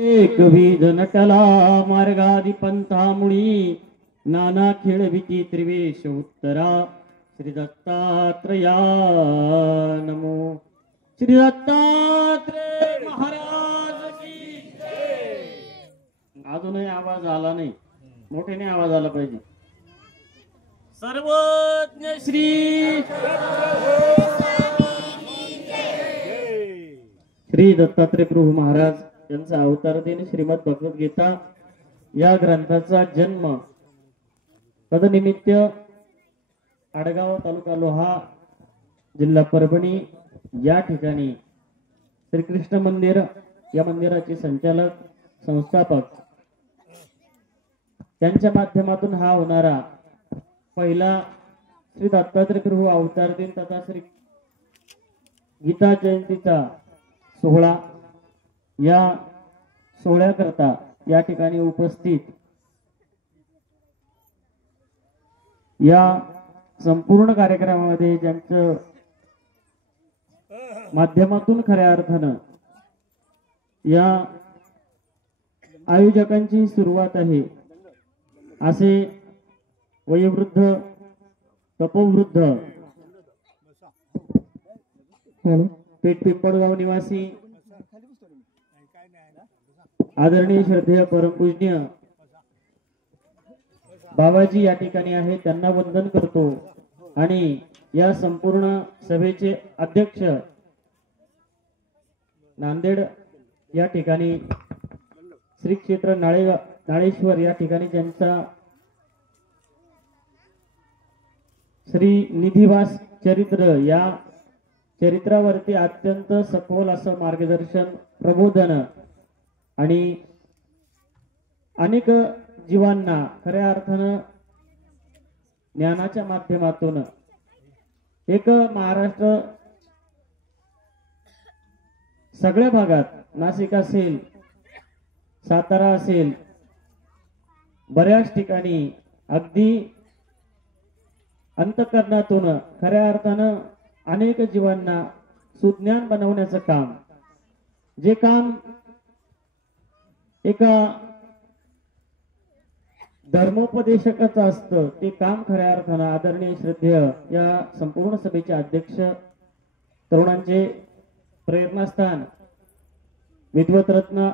एक विध नटला मार्गादी पंथामुळी नाना खेळविती त्रिवेश उत्तरा श्री दत्तात्रया नमो श्री दत्तात्रेय महाराज की जय. अजूनही आवाज आला नाही, मोठ्याने आवाज आला पाहिजे. सर्वज्ञ श्री श्री दत्तात्रय प्रभू महाराज यांचा अवतार दिन श्रीमद भगवद्गीता या ग्रंथाचा जन्म तदनिमित्त आडगाव तालुका लोहा जिल्हा परभणी या ठिकाणी श्रीकृष्ण मंदिर या मंदिराचे संचालक संस्थापक त्यांच्या माध्यमातून हा होणारा पहिला श्री दत्तात्रय प्रभू अवतार दिन तथा श्री गीता जयंतीचा सोहळा या सोहळ्याकरता या ठिकाणी उपस्थित या संपूर्ण कार्यक्रमामध्ये ज्यांचं माध्यमातून खऱ्या अर्थानं या आयोजकांची सुरुवात आहे असे वयोवृद्ध तपोवृद्ध पेठ पिंपळगाव निवासी आदरणीय श्रद्धेय परमपूजनीय बाबाजी या ठिकाणी आहे, त्यांना वंदन करतो. आणि या संपूर्ण सभेचे अध्यक्ष नांदेड या ठिकाणी श्री क्षेत्र नाळेश्वर या ठिकाणी ज्यांचा श्री निधिवास चरित्र या चरित्रावरती अत्यंत सखोल असं मार्गदर्शन प्रबोधन आणि अनेक जीवांना खऱ्या अर्थानं ज्ञानाच्या माध्यमातून एक महाराष्ट्र सगळ्या भागात नाशिक असेल सातारा असेल बऱ्याच ठिकाणी अगदी अंतःकरणातून खऱ्या अर्थानं अनेक जीवांना सुज्ञान बनवण्याचं काम, जे काम एका धर्मोपदेशकाचं असतं ते काम खऱ्या अर्थानं आदरणीय श्रद्धेय या संपूर्ण सभेचे अध्यक्ष तरुणांचे प्रेरणास्थान विद्वत रत्न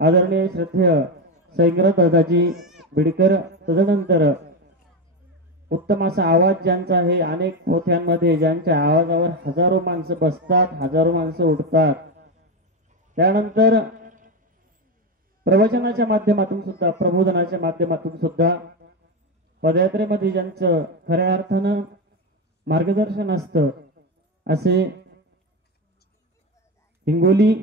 आदरणीय श्रद्धेय सैंग्र दादाजी बिडकर, तदनंतर उत्तम असा आवाज ज्यांचा आहे, अनेक पोथ्यांमध्ये ज्यांच्या आवाजावर हजारो माणसं बसतात, हजारो माणसं उठतात. त्यानंतर प्रवचनाच्या माध्यमातून सुद्धा प्रबोधनाच्या माध्यमातून सुद्धा पदयात्रेमध्ये ज्यांचं खऱ्या अर्थानं मार्गदर्शन असतं असे हिंगोली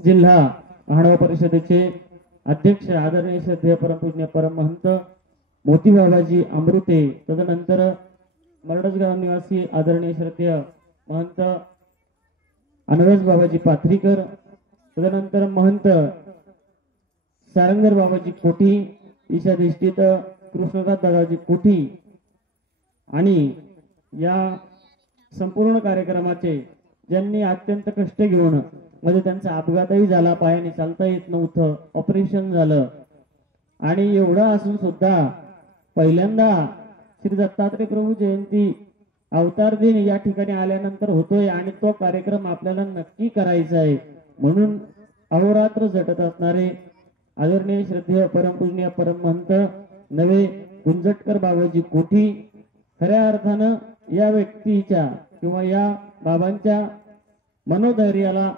जिल्हा महानगर परिषदेचे अध्यक्ष आदरणीय श्रद्धेय परमपूजनीय परमहंत मोती बाबाजी अमृते, तदनंतर मरडसगाव निवासी आदरणीय श्रद्धेय महंत अनवेश बाबाजी पाथरीकर, तदनंतर महंत सारंगर बाबाजी कोठी, ईशाधिष्ठित कृष्णदास दादाजी कोठी आणि या संपूर्ण कार्यक्रमाचे ज्यांनी अत्यंत कष्ट घेऊन, म्हणजे त्यांचा अपघातही झाला, पायाने चालता येत नव्हतं, ऑपरेशन झालं, आणि एवढं असून सुद्धा पहिल्यांदा श्री दत्तात्रय प्रभू जयंती अवतार दिन या ठिकाणी आल्यानंतर होतोय आणि तो कार्यक्रम आपल्याला नक्की करायचा आहे म्हणून अहोरात्र झटत असणारे आदरणीय श्रद्धेय परमपूजनीय परमहंत नवे गुंजटकर बाबाजी कोठी, खऱ्या अर्थानं या व्यक्तीच्या किंवा या बाबांच्या मनोधैर्याला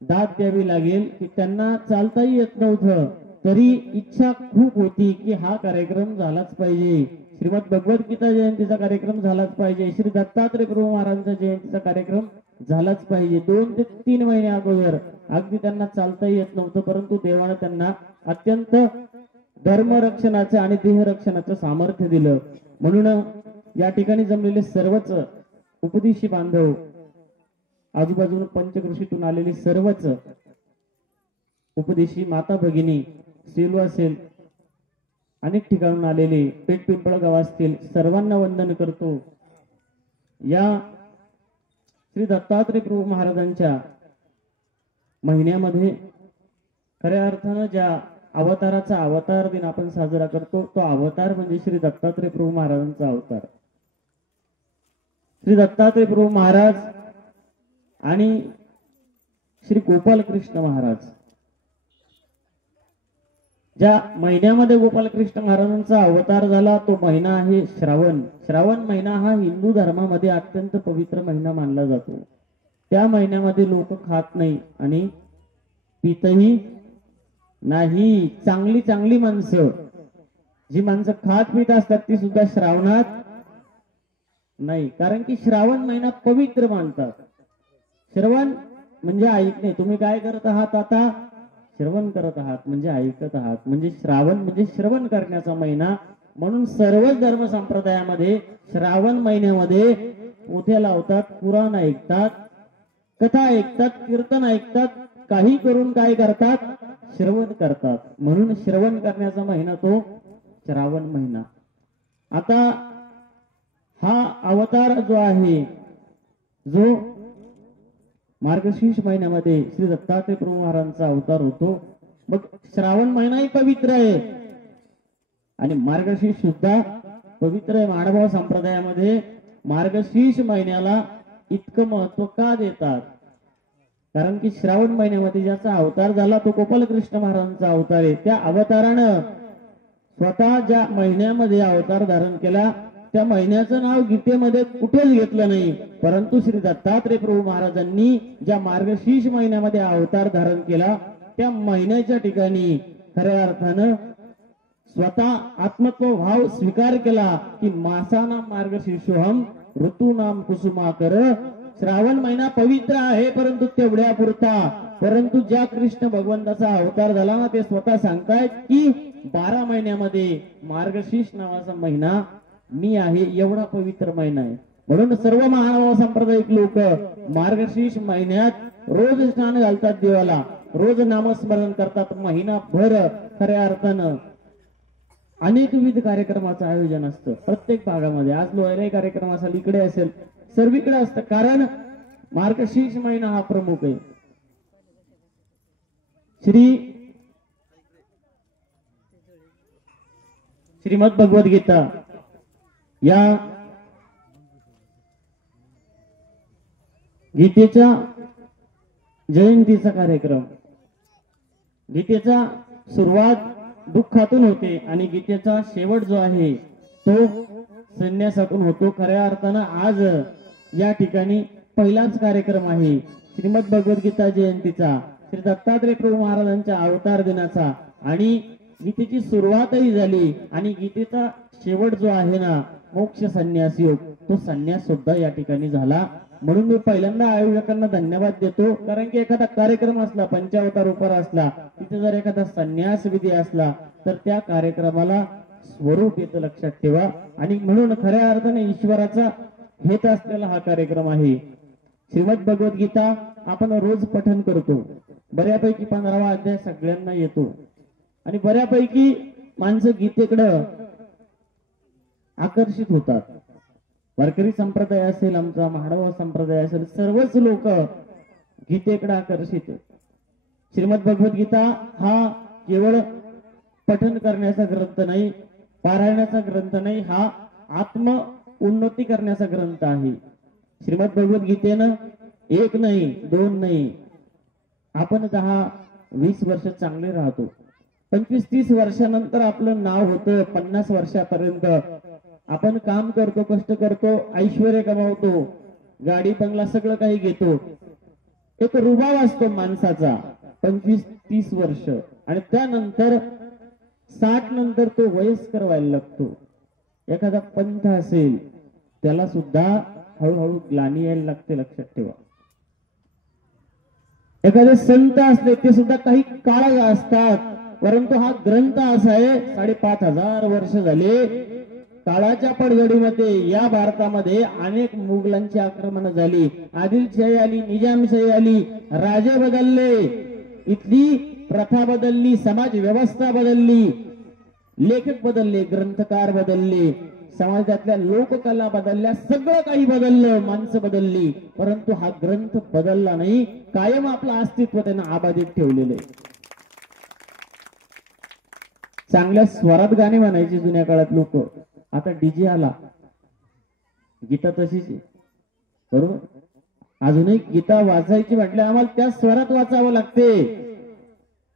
दाद द्यावी लागेल की त्यांना चालताही येत नव्हतं तरी इच्छा खूप होती की हा कार्यक्रम झालाच पाहिजे, श्रीमद भगवद्गीता जयंतीचा कार्यक्रम झालाच पाहिजे, श्री दत्तात्रय प्रभू महाराजांचा जयंतीचा कार्यक्रम झालाच पाहिजे. 2 ते 3 महिने अगोदर अगदी त्यांना चालताही येत नव्हतं, परंतु देवाने त्यांना अत्यंत धर्मरक्षणाचं आणि देहरक्षणाचं सामर्थ्य दिलं. म्हणून या ठिकाणी जमलेले सर्वच उपदेशी बांधव, आजूबाजूला पंचकृषीतून आलेले सर्वच उपदेशी माता भगिनी, सेलू असेल, अनेक ठिकाणून आलेले पेठ पिंपळगाव असतील, सर्वांना वंदन करतो. या श्री दत्तात्रय प्रभू महाराजांच्या महिन्यामध्ये खऱ्या अर्थानं ज्या अवताराचा अवतार दिन आपण साजरा करतो तो अवतार म्हणजे श्री दत्तात्रय प्रभू महाराजांचा अवतार. श्री दत्तात्रय प्रभू महाराज आणि श्री गोपालकृष्ण महाराज ज्या महिन्यामध्ये गोपालकृष्ण महाराजांचा अवतार झाला तो महिना आहे श्रावण. श्रावण महिना हा हिंदू धर्मामध्ये अत्यंत पवित्र महिना मानला जातो. त्या महिन्यामध्ये लोक खात नाही आणि पितही नाही. चांगली चांगली माणसं जी माणसं खात पित असतात ती सुद्धा श्रावणात नाही, कारण की श्रावण महिना पवित्र मानतात. श्रवण म्हणजे ऐकणे. तुम्ही काय करत आहात आता? श्रवण करत आहात म्हणजे ऐकत आहात. म्हणजे श्रावण म्हणजे श्रवण करण्याचा महिना. म्हणून सर्वच धर्म संप्रदायामध्ये श्रावण महिन्यामध्ये पोथ्या लावतात, पुराण ऐकतात, कथा ऐकतात, कीर्तन ऐकतात, काही करून काय करतात? श्रवण करतात. म्हणून श्रवण करण्याचा महिना तो श्रावण महिना. आता हा अवतार जो आहे जो मार्गशीर्ष महिन्यामध्ये श्री दत्तात्रय प्रभू महाराजांचा अवतार होतो. मग श्रावण महिनाही पवित्र आहे आणि मार्गशीर्ष सुद्धा पवित्र आहे. माडभाव संप्रदायामध्ये मार्गशीर्ष महिन्याला इतकं महत्व का देतात? कारण की श्रावण महिन्यामध्ये ज्याचा अवतार झाला तो गोपालकृष्ण महाराजांचा अवतार आहे. त्या अवतारानं स्वतः ज्या महिन्यामध्ये अवतार धारण केला त्या महिन्याचं नाव गीतेमध्ये कुठेच घेतलं नाही, परंतु श्री दत्तात्रय प्रभू महाराजांनी ज्या मार्गशीर्ष महिन्यामध्ये अवतार धारण केला त्या महिन्याच्या ठिकाणी खऱ्या अर्थानं स्वतः आत्मत्व भाव स्वीकार केला की मासाना मार्गशीर्षोहम ऋतूनाम कुसुमाकर. श्रावण महिना पवित्र आहे परंतु तेवढ्या पुरता. परंतु ज्या कृष्ण भगवंताचा अवतार झाला ना ते स्वतः सांगतायत की 12 महिन्यामध्ये मार्गशीर्ष नावाचा महिना मी आहे, एवढा पवित्र महिना आहे. म्हणून सर्व महानुभाव सांप्रदायिक लोक मार्गशीर्ष महिन्यात रोज स्नान घालतात, देवाला रोज नामस्मरण करतात. महिनाभर खऱ्या अर्थानं अनेकविध कार्यक्रमाचं आयोजन असतं प्रत्येक भागामध्ये. आज लोहारी कार्यक्रम असेल, इकडे असेल, सर्वीकडे असतं. कारण मार्गशीर्ष महिना हा प्रमुख आहे. श्रीमद भगवद गीता या गीतेच्या जयंतीचा कार्यक्रम. गीतेचा सुरुवात दुःखातून होते आणि गीतेचा शेवट जो आहे तो संन्यासातून होतो. खऱ्या अर्थानं आज या ठिकाणी पहिलाच कार्यक्रम आहे श्रीमद भगवद गीता जयंतीचा, श्री दत्तात्रय प्रभू महाराजांच्या अवतार दिनाचा. आणि गीतेची सुरुवातही झाली आणि गीतेचा शेवट जो आहे ना मोक्ष संन्यास योग, तो संन्यास सुद्धा या ठिकाणी झाला. म्हणून मी पहिल्यांदा आयोजकांना धन्यवाद देतो. कारण की एखादा कार्यक्रम असला, पंचावतार उपार असला, तिथे जर एखादा संन्यास विधी असला तर त्या कार्यक्रमाला स्वरूप येतं, लक्षात ठेवा. आणि म्हणून खऱ्या अर्थाने ईश्वराचा हेत असलेला हा कार्यक्रम आहे. श्रीमद भगवद गीता आपण रोज पठन करतो. बऱ्यापैकी 15वा अध्याय सगळ्यांना येतो आणि बऱ्यापैकी माणसं गीतेकडं आकर्षित होतात. वारकरी संप्रदाय असेल, आमचा महानुभाव संप्रदाय असेल, सर्वच लोक गीतेकडे आकर्षित आहेत. श्रीमद भगवद गीता हा केवळ पठन करण्याचा ग्रंथ नाही, पारायणाचा ग्रंथ नाही, हा आत्म उन्नती करण्याचा ग्रंथ आहे. श्रीमद भगवद गीतेनं 1 नाही 2 नाही, आपण 10-20 वर्ष चांगले राहतो. 25-30 वर्षानंतर आपलं नाव होतं. 50 वर्षापर्यंत आपण काम करतो, कष्ट करतो, ऐश्वर्य कमावतो, गाडी बंगला सगळं काही घेतो. एक रुबाब असतो माणसाचा 25-30 वर्ष आणि त्यानंतर 60 नंतर तो वयस्कर व्हायला लागतो. एखादा पंथ असेल त्याला सुद्धा हळूहळू ग्लानी यायला लागते, लक्षात ठेवा. एखादे संत असले ते सुद्धा काही काळ असतात, परंतु हा ग्रंथ असा आहे 5,500 वर्ष झाले. काळाच्या पडझडीमध्ये या भारतामध्ये अनेक मुघलांची आक्रमण झाली, आदिलशाही आली, निजामशाही आली, राजे बदलले, इथली प्रथा बदलली, समाज व्यवस्था बदलली, लेखक बदलले, ग्रंथकार बदलले, समाजातल्या लोककला बदलल्या, सगळं काही बदललं, माणसं बदलली, परंतु हा ग्रंथ बदलला नाही. कायम आपलं अस्तित्व त्यानं अबाधित ठेवलेलं आहे. चांगल्या स्वरात गाणे म्हणायचे जुन्या काळात लोक, आता डीजे आला. गीता तशीच आहे, बरोबर. अजूनही गीता वाचायची म्हटलं आम्हाला त्या स्वरात वाचावं लागते,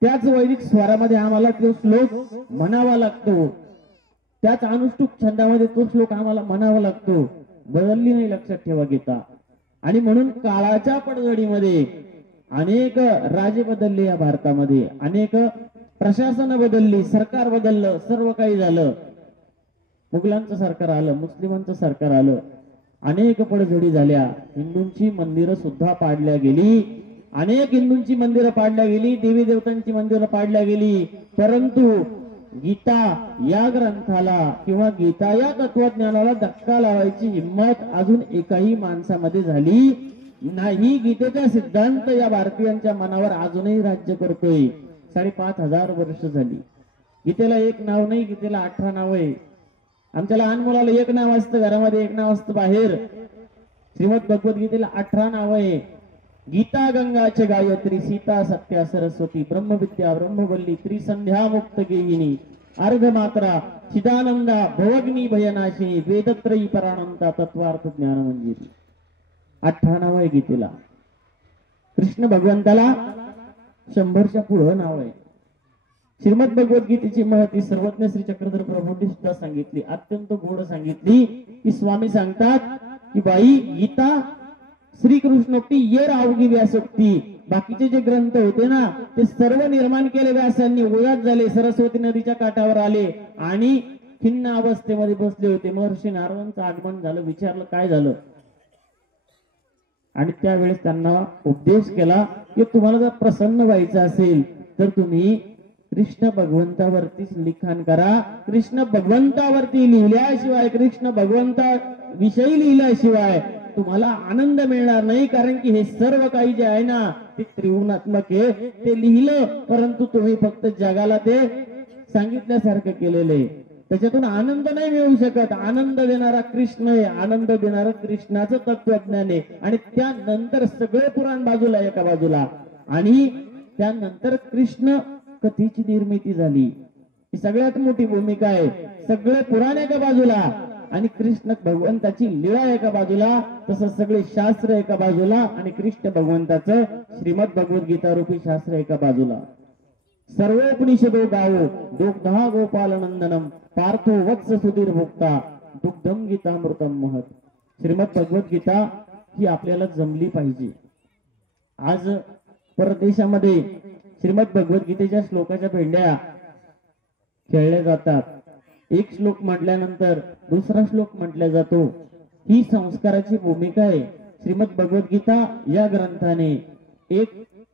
त्याच वैदिक स्वरामध्ये आम्हाला तो श्लोक म्हणावा लागतो, त्याच अनुष्टुप छंदामध्ये तो श्लोक आम्हाला म्हणावा लागतो. बदलली नाही, लक्षात ठेवा गीता. आणि म्हणून काळाच्या पडझडीमध्ये अनेक राजे बदलले या भारतामध्ये, अनेक प्रशासन बदलली, सरकार बदललं, सर्व काही झालं. मुघलांचं सरकार आलं, मुस्लिमांचं सरकार आलं, अनेक पडझडी झाल्या. हिंदूंची मंदिरं सुद्धा पाडल्या गेली, अनेक हिंदूंची मंदिरं पाडल्या गेली, देवी देवतांची मंदिरं पाडल्या गेली. परंतु गीता या ग्रंथाला किंवा गीता या तत्वज्ञानाला धक्का लावायची हिंमत अजून एकाही माणसामध्ये झाली नाही. गीतेचा सिद्धांत या भारतीयांच्या मनावर अजूनही राज्य करतोय. 5,500 वर्ष झाली. गीतेला एक नाव नाही, गीतेला 18 नाव आहे. आमच्या लहान मुलाला एक नाव असतं घरामध्ये, एक नाव असतं बाहेर. श्रीमद भगवद्गीतेला 18 नाव आहे. गीता गंगाचे गायत्री, सीता सत्या सरस्वती, ब्रह्मविद्या ब्रह्मवल्ली, त्रिसंध्या मुक्त गेयिनी, अर्धमात्रा चिदानंदा, भवग्नी भयनाशिनी, वेदत्रयी परानंता, तत्वार्थ ज्ञान मंजिरी. 18 नाव आहे गीतेला. कृष्ण भगवंताला 100च्या पुढं नाव आहे. श्रीमद भगवद्गीतेची महती सर्वज्ञ श्री चक्रधर प्रभूंनी सुद्धा सांगितली, अत्यंत गोड सांगितली. की स्वामी सांगतात की बाई गीता श्रीकृष्णोक्ती ये रावगी व्यासोक्ती. बाकीचे जे ग्रंथ होते ना ते सर्व निर्माण केले व्यासांनी, ओयात झाले, सरस्वती नदीच्या काठावर आले आणि खिन्न अवस्थेमध्ये बसले होते. महर्षी नारदांचं आगमन झालं, विचारलं काय झालं, आणि त्यावेळेस त्यांना उपदेश केला की तुम्हाला जर प्रसन्न व्हायचं असेल तर तुम्ही कृष्ण भगवंतावरतीच लिखाण करा. कृष्ण भगवंतावरती लिहिल्याशिवाय, कृष्ण भगवंता विषयी लिहिल्याशिवाय तुम्हाला आनंद मिळणार नाही. कारण की हे सर्व काही जे आहे ना ते त्रिगुणात्मक आहे. ते लिहिलं परंतु तुम्ही फक्त जगाला ते सांगितल्यासारखं केलेलं आहे, त्याच्यातून आनंद नाही मिळू शकत. आनंद देणारा कृष्ण आहे, आनंद देणारं कृष्णाचं तत्वज्ञान आहे. आणि त्यानंतर सगळे पुराण बाजूला, एका बाजूला, आणि त्यानंतर कृष्ण कथेची निर्मिती झाली. ही सगळ्यात मोठी भूमिका आहे. सगळे पुराण एका बाजूला आणि कृष्ण भगवंताची लीळा एका बाजूला, तसं सगळे शास्त्र एका बाजूला आणि कृष्ण भगवंताचं श्रीमद भगवद्गीता रूपी शास्त्र एका बाजूला. सर्वोपनिषदो गावो दुग्धा गोपाल नंदनम, पार्थो वत्स सुधीर भोक्ता, दुग्धम गीतामृतम महत. श्रीमद भगवद्गीता ही आपल्याला जमली पाहिजे. आज परदेशामध्ये श्रीमद भगवद्गीतेच्या श्लोकाच्या भेंड्या खेळल्या जातात. एक श्लोक म्हटल्यानंतर दुसरा श्लोक म्हटला जातो. ही संस्काराची भूमिका आहे. श्रीमद भगवद्गीता या ग्रंथाने एक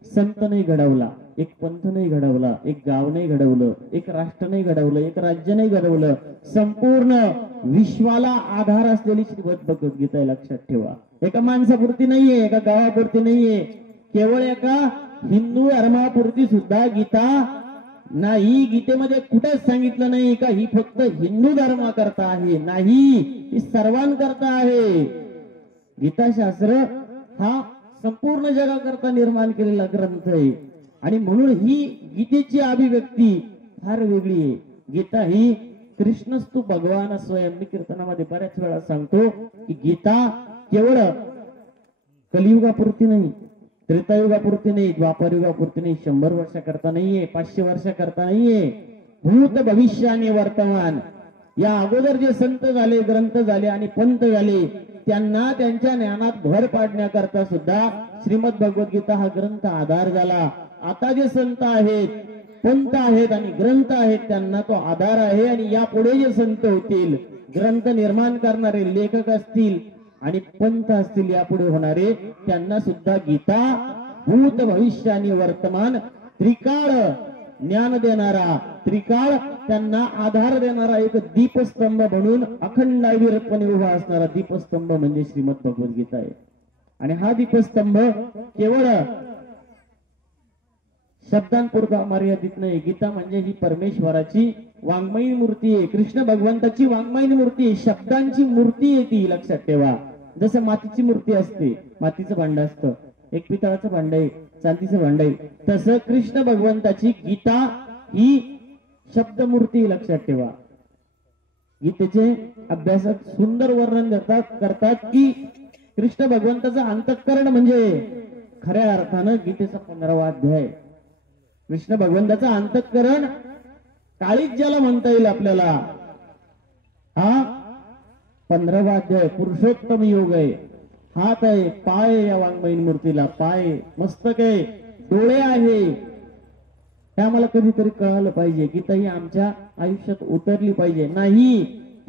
संत नाही घडवला, एक पंथ नाही घडवला, एक गाव नाही घडवलं, एक राष्ट्र नाही घडवलं, एक राज्य नाही घडवलं. संपूर्ण विश्वाला आधार असलेली श्रीमद भगवद्गीता आहे, लक्षात ठेवा. एका माणसापुरती नाहीये, एका गावापुरती नाहीये, केवळ एका हिंदू धर्मापुरती सुद्धा गीता नाही. गीतेमध्ये कुठेच सांगितलं नाही का ही फक्त हिंदू धर्माकरता आहे. नाही, ही सर्वांकरता आहे. गीताशास्त्र हा संपूर्ण जगाकरता निर्माण केलेला ग्रंथ आहे. आणि म्हणून ही गीतेची अभिव्यक्ती फार वेगळी आहे. गीता ही कृष्णस्तु भगवान स्वयं. मी कीर्तनामध्ये बऱ्याच वेळा सांगतो की गीता केवळ कलियुगापुरती नाही, त्रेतायुगापुरती नाही, द्वापरयुगापुरती नाही, 100 वर्षाकरता नाहीये, 500 वर्षाकरता नाहीये. भूत भविष्य आणि वर्तमान या अगोदर जे संत झाले, ग्रंथ झाले आणि पंत झाले त्यांना त्यांच्या ज्ञानात भर पाडण्याकरता सुद्धा श्रीमद भगवद्गीता हा ग्रंथ आधार झाला. आता जे संत आहेत, पंत आहेत आणि ग्रंथ आहेत त्यांना तो आधार आहे. आणि यापुढे जे संत होतील, ग्रंथ निर्माण करणारे लेखक असतील आणि पंथ असतील यापुढे होणारे, त्यांना सुद्धा गीता भूत भविष्य आणि वर्तमान त्रिकाळ ज्ञान देणारा, त्रिकाळ त्यांना आधार देणारा एक दीपस्तंभ म्हणून अखंड अविरतपणे उभा असणारा दीपस्तंभ म्हणजे श्रीमद भगवद्गीता आहे. आणि हा दीपस्तंभ केवळ शब्दांपुरता मर्यादित नाही. गीता म्हणजे ही परमेश्वराची वाङ्मयी मूर्ती आहे, कृष्ण भगवंताची वाङ्मयी मूर्ती आहे, शब्दांची मूर्ती आहे ती, लक्षात ठेवा. जसं मातीची मूर्ती असते, मातीचं भांड असतं, एक पितळाचं भांड आहे, चांदीचं भांड आहे, तसं कृष्ण भगवंताची गीता ही शब्दमूर्ती, लक्षात ठेवा. गीतेचे अभ्यासक सुंदर वर्णन करतात की कृष्ण भगवंताचं अंतःकरण म्हणजे खऱ्या अर्थानं गीतेचा 15वा अध्याय. कृष्ण भगवंताचं अंतःकरण काळीच ज्याला म्हणता येईल आपल्याला, हा 15वा अध्याय पुरुषोत्तम योग आहे. हात आहे, पाय आहे, या वाङ्मयी मूर्तीला पाय, मस्तक आहे, डोळे आहे. हे आम्हाला कधीतरी कळालं पाहिजे. गीता ही आमच्या आयुष्यात उतरली पाहिजे. नाही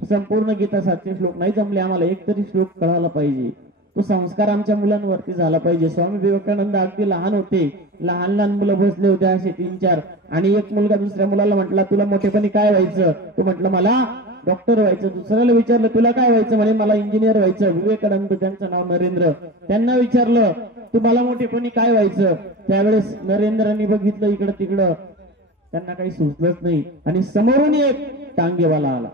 संपूर्ण गीता 700 श्लोक नाही जमले आम्हाला, एक तरी श्लोक कळायला पाहिजे. तो संस्कार आमच्या मुलांवरती झाला पाहिजे. स्वामी विवेकानंद अगदी लहान होते, लहान लहान मुलं बसले होते असे 3-4, आणि एक मुलगा दुसऱ्या मुलाला म्हटला तुला मोठेपणी काय व्हायचं? तो म्हटलं मला डॉक्टर व्हायचं. दुसऱ्याला विचारलं तुला काय व्हायचं? म्हणे मला इंजिनियर व्हायचं. विवेकानंद, त्यांचं नाव नरेंद्र, त्यांना विचारलं तुम्हाला मोठेपणी काय व्हायचं? त्यावेळेस नरेंद्रांनी बघितलं इकडं तिकडं, त्यांना काही सुचलंच नाही, आणि समोरून एक टांगेवाला आला.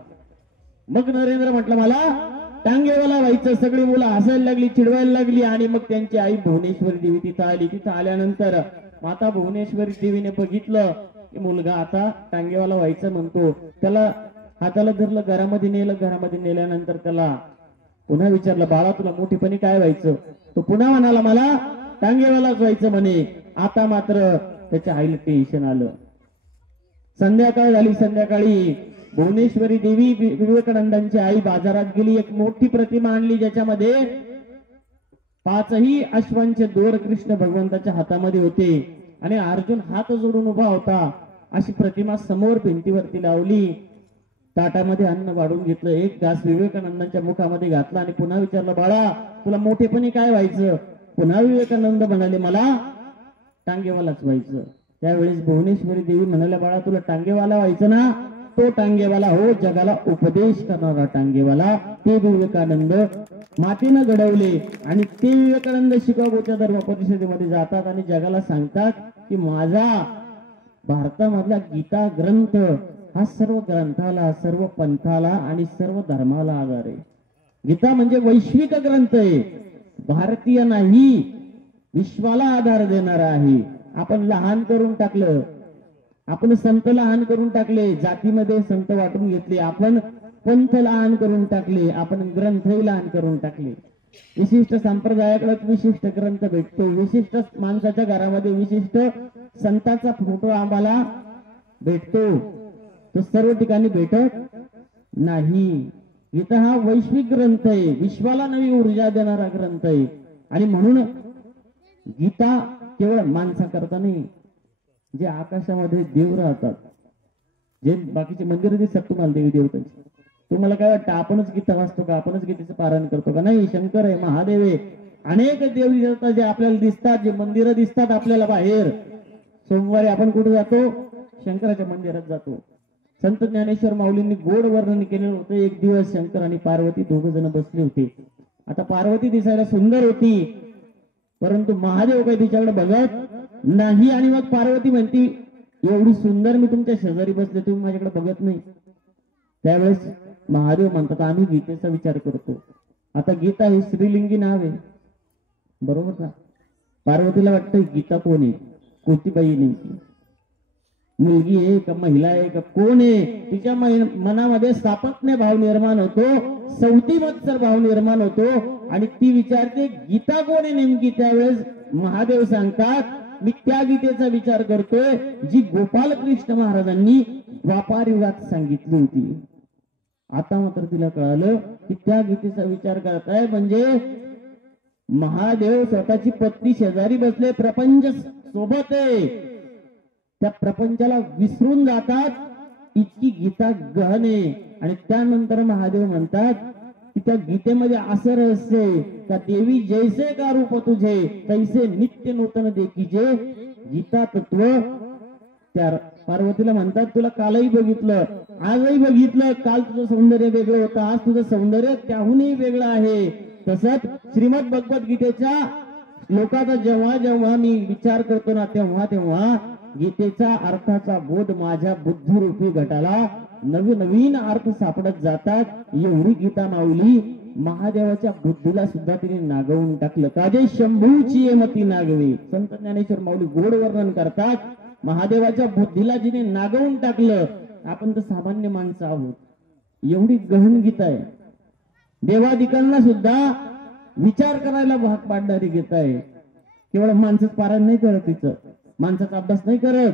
मग नरेंद्र म्हटलं मला टांगेवाला व्हायचं. सगळी मुलं हसायला लागली, चिडवायला लागली, आणि मग त्यांची आई भुवनेश्वरी देवी तिथं आली. तिथं आल्यानंतर माता भुवनेश्वरी देवीने बघितलं की मुलगा आता टांगेवाला व्हायचं म्हणतो. त्याला हाताला धरलं, घरामध्ये नेलं. घरामध्ये नेल्यानंतर त्याला पुन्हा विचारलं बाळा तुला मोठेपणी काय व्हायचं? तो पुन्हा म्हणाला मला टांगेवालाच व्हायचं म्हणे. आता मात्र त्याच्या आईला टेन्शन आलं. संध्याकाळ झाली. संध्याकाळी भुवनेश्वरी देवी, विवेकानंदांची आई, बाजारात गेली. एक मोठी प्रतिमा आणली ज्याच्यामध्ये 5ही अश्वांचे दोर कृष्ण भगवंताच्या हातामध्ये होते, आणि अर्जुन हात जोडून उभा होता. अशी प्रतिमा समोर भिंतीवरती लावली. ताटामध्ये अन्न वाढून घेतलं, एक घास विवेकानंदांच्या मुखामध्ये घातला, आणि पुन्हा विचारलं बाळा तुला मोठेपणी काय व्हायचं? पुन्हा विवेकानंद म्हणाले मला टांगेवालाच व्हायचं. त्यावेळेस भुवनेश्वरी देवी म्हणाल्या बाळा तुला टांगेवाला व्हायचं ना? तो टांगेवाला हो, जगाला उपदेश करणारा टांगेवाला. ते विवेकानंद मातीनं घडवले, आणि ते विवेकानंद शिकागोच्या धर्म परिषदेमध्ये जातात आणि जगाला सांगतात की माझा भारतामधला गीता ग्रंथ हा सर्व ग्रंथाला, सर्व पंथाला आणि सर्व धर्माला आधार आहे. गीता म्हणजे वैश्विक ग्रंथ आहे, भारतीय नाही, विश्वाला आधार देणारा आहे. आपण लहान करून टाकलं, आपण संत लहान करून टाकले, जातीमध्ये संत वाटून घेतले, आपण पंथ लहान करून टाकले, आपण ग्रंथही लहान करून टाकले. विशिष्ट संप्रदायाकडे विशिष्ट ग्रंथ भेटतो, विशिष्ट माणसाच्या घरामध्ये विशिष्ट संतांचा फोटो आम्हाला भेटतो, तो सर्व ठिकाणी भेटत नाही. गीता हा वैश्विक ग्रंथ आहे, विश्वाला नवी ऊर्जा देणारा ग्रंथ आहे. आणि म्हणून गीता केवळ माणसाकरता नाही, जे आकाशामध्ये देव राहतात, जे बाकीचे मंदिर दिसतात तुम्हाला देवी देवतांची, तुम्हाला काय वाटतं आपणच गीता वाचतो का? आपणच गीतेचं पारायण करतो का? नाही, शंकर आहे, महादेव आहे, अनेक देवी देवता जे आपल्याला दिसतात, जे मंदिरं दिसतात आपल्याला बाहेर. सोमवारी आपण कुठे जातो? शंकराच्या मंदिरात जातो. संत ज्ञानेश्वर माऊलींनी गोड वर्णन केलेलं होतं. एक दिवस शंकर आणि पार्वती दोघ जण बसले होते. आता पार्वती दिसायला सुंदर होती, परंतु महादेव काही तिच्याकडे बघत नाही. आणि मग पार्वती म्हणती एवढी सुंदर मी तुमच्या शेजारी बसले, तुम्ही माझ्याकडे बघत नाही. त्यावेळेस महादेव म्हणतात आम्ही गीतेचा विचार करतो. आता गीता हे स्त्रीलिंगी नाव आहे, बरोबर ना? पार्वतीला वाटतं गीता कोण आहे? कोणती बाई नेमकी? मुलगी आहे का महिला आहे का कोण आहे? तिच्या मनामध्ये सापत्न्य भाव निर्माण होतो, सवती मत्सर भाव निर्माण होतो, आणि ती विचारते गीता कोण आहे नेमकी? त्यावेळेस महादेव सांगतात मी त्या गीतेचा विचार करतोय जी गोपाल कृष्ण महाराजांनी द्वापार युगात सांगितली होती. आता मात्र तिला कळालं की त्या गीतेचा विचार करताय म्हणजे महादेव स्वतःची पत्नी शेजारी बसले, प्रपंच सोबत आहे, त्या प्रपंचाला विसरून जातात, इतकी गीता गहन आहे. आणि त्यानंतर महादेव म्हणतात की त्या गीतेमध्ये असं रहस्य आहे का देवी जैसे का रूप तुझे तैसे नित्य नूतन देखीजे. गीता तत्व त्या पार्वतीला म्हणतात तुला कालही बघितलं, आजही बघितलं, काल तुझं सौंदर्य वेगळं होतं, आज तुझं सौंदर्य त्याहूनही वेगळं आहे. तसंच श्रीमद भगवद्गीतेच्या श्लोकाचा जेव्हा जेव्हा मी विचार करतो ना तेव्हा तेव्हा गीतेचा अर्थाचा बोध माझ्या बुद्धिरूपी घटाला नवीन अर्थ सापडत जातात। एवढी गीता माऊली महादेवाच्या बुद्धीला सुद्धा तिने नागवून टाकलं। काजे शंभूची मती नागवी, संत ज्ञानेश्वर माऊली गोड वर्णन करतात। महादेवाच्या बुद्धीला जिने नागवून टाकलं, आपण तर सामान्य माणसं आहोत, एवढी गहन गीता आहे। देवादिकांना सुद्धा विचार करायला भाग पाडणारी गीता आहे। केवळ माणसंच पारायण नाही करत, तिचं माणसाचा अभ्यास नाही करत,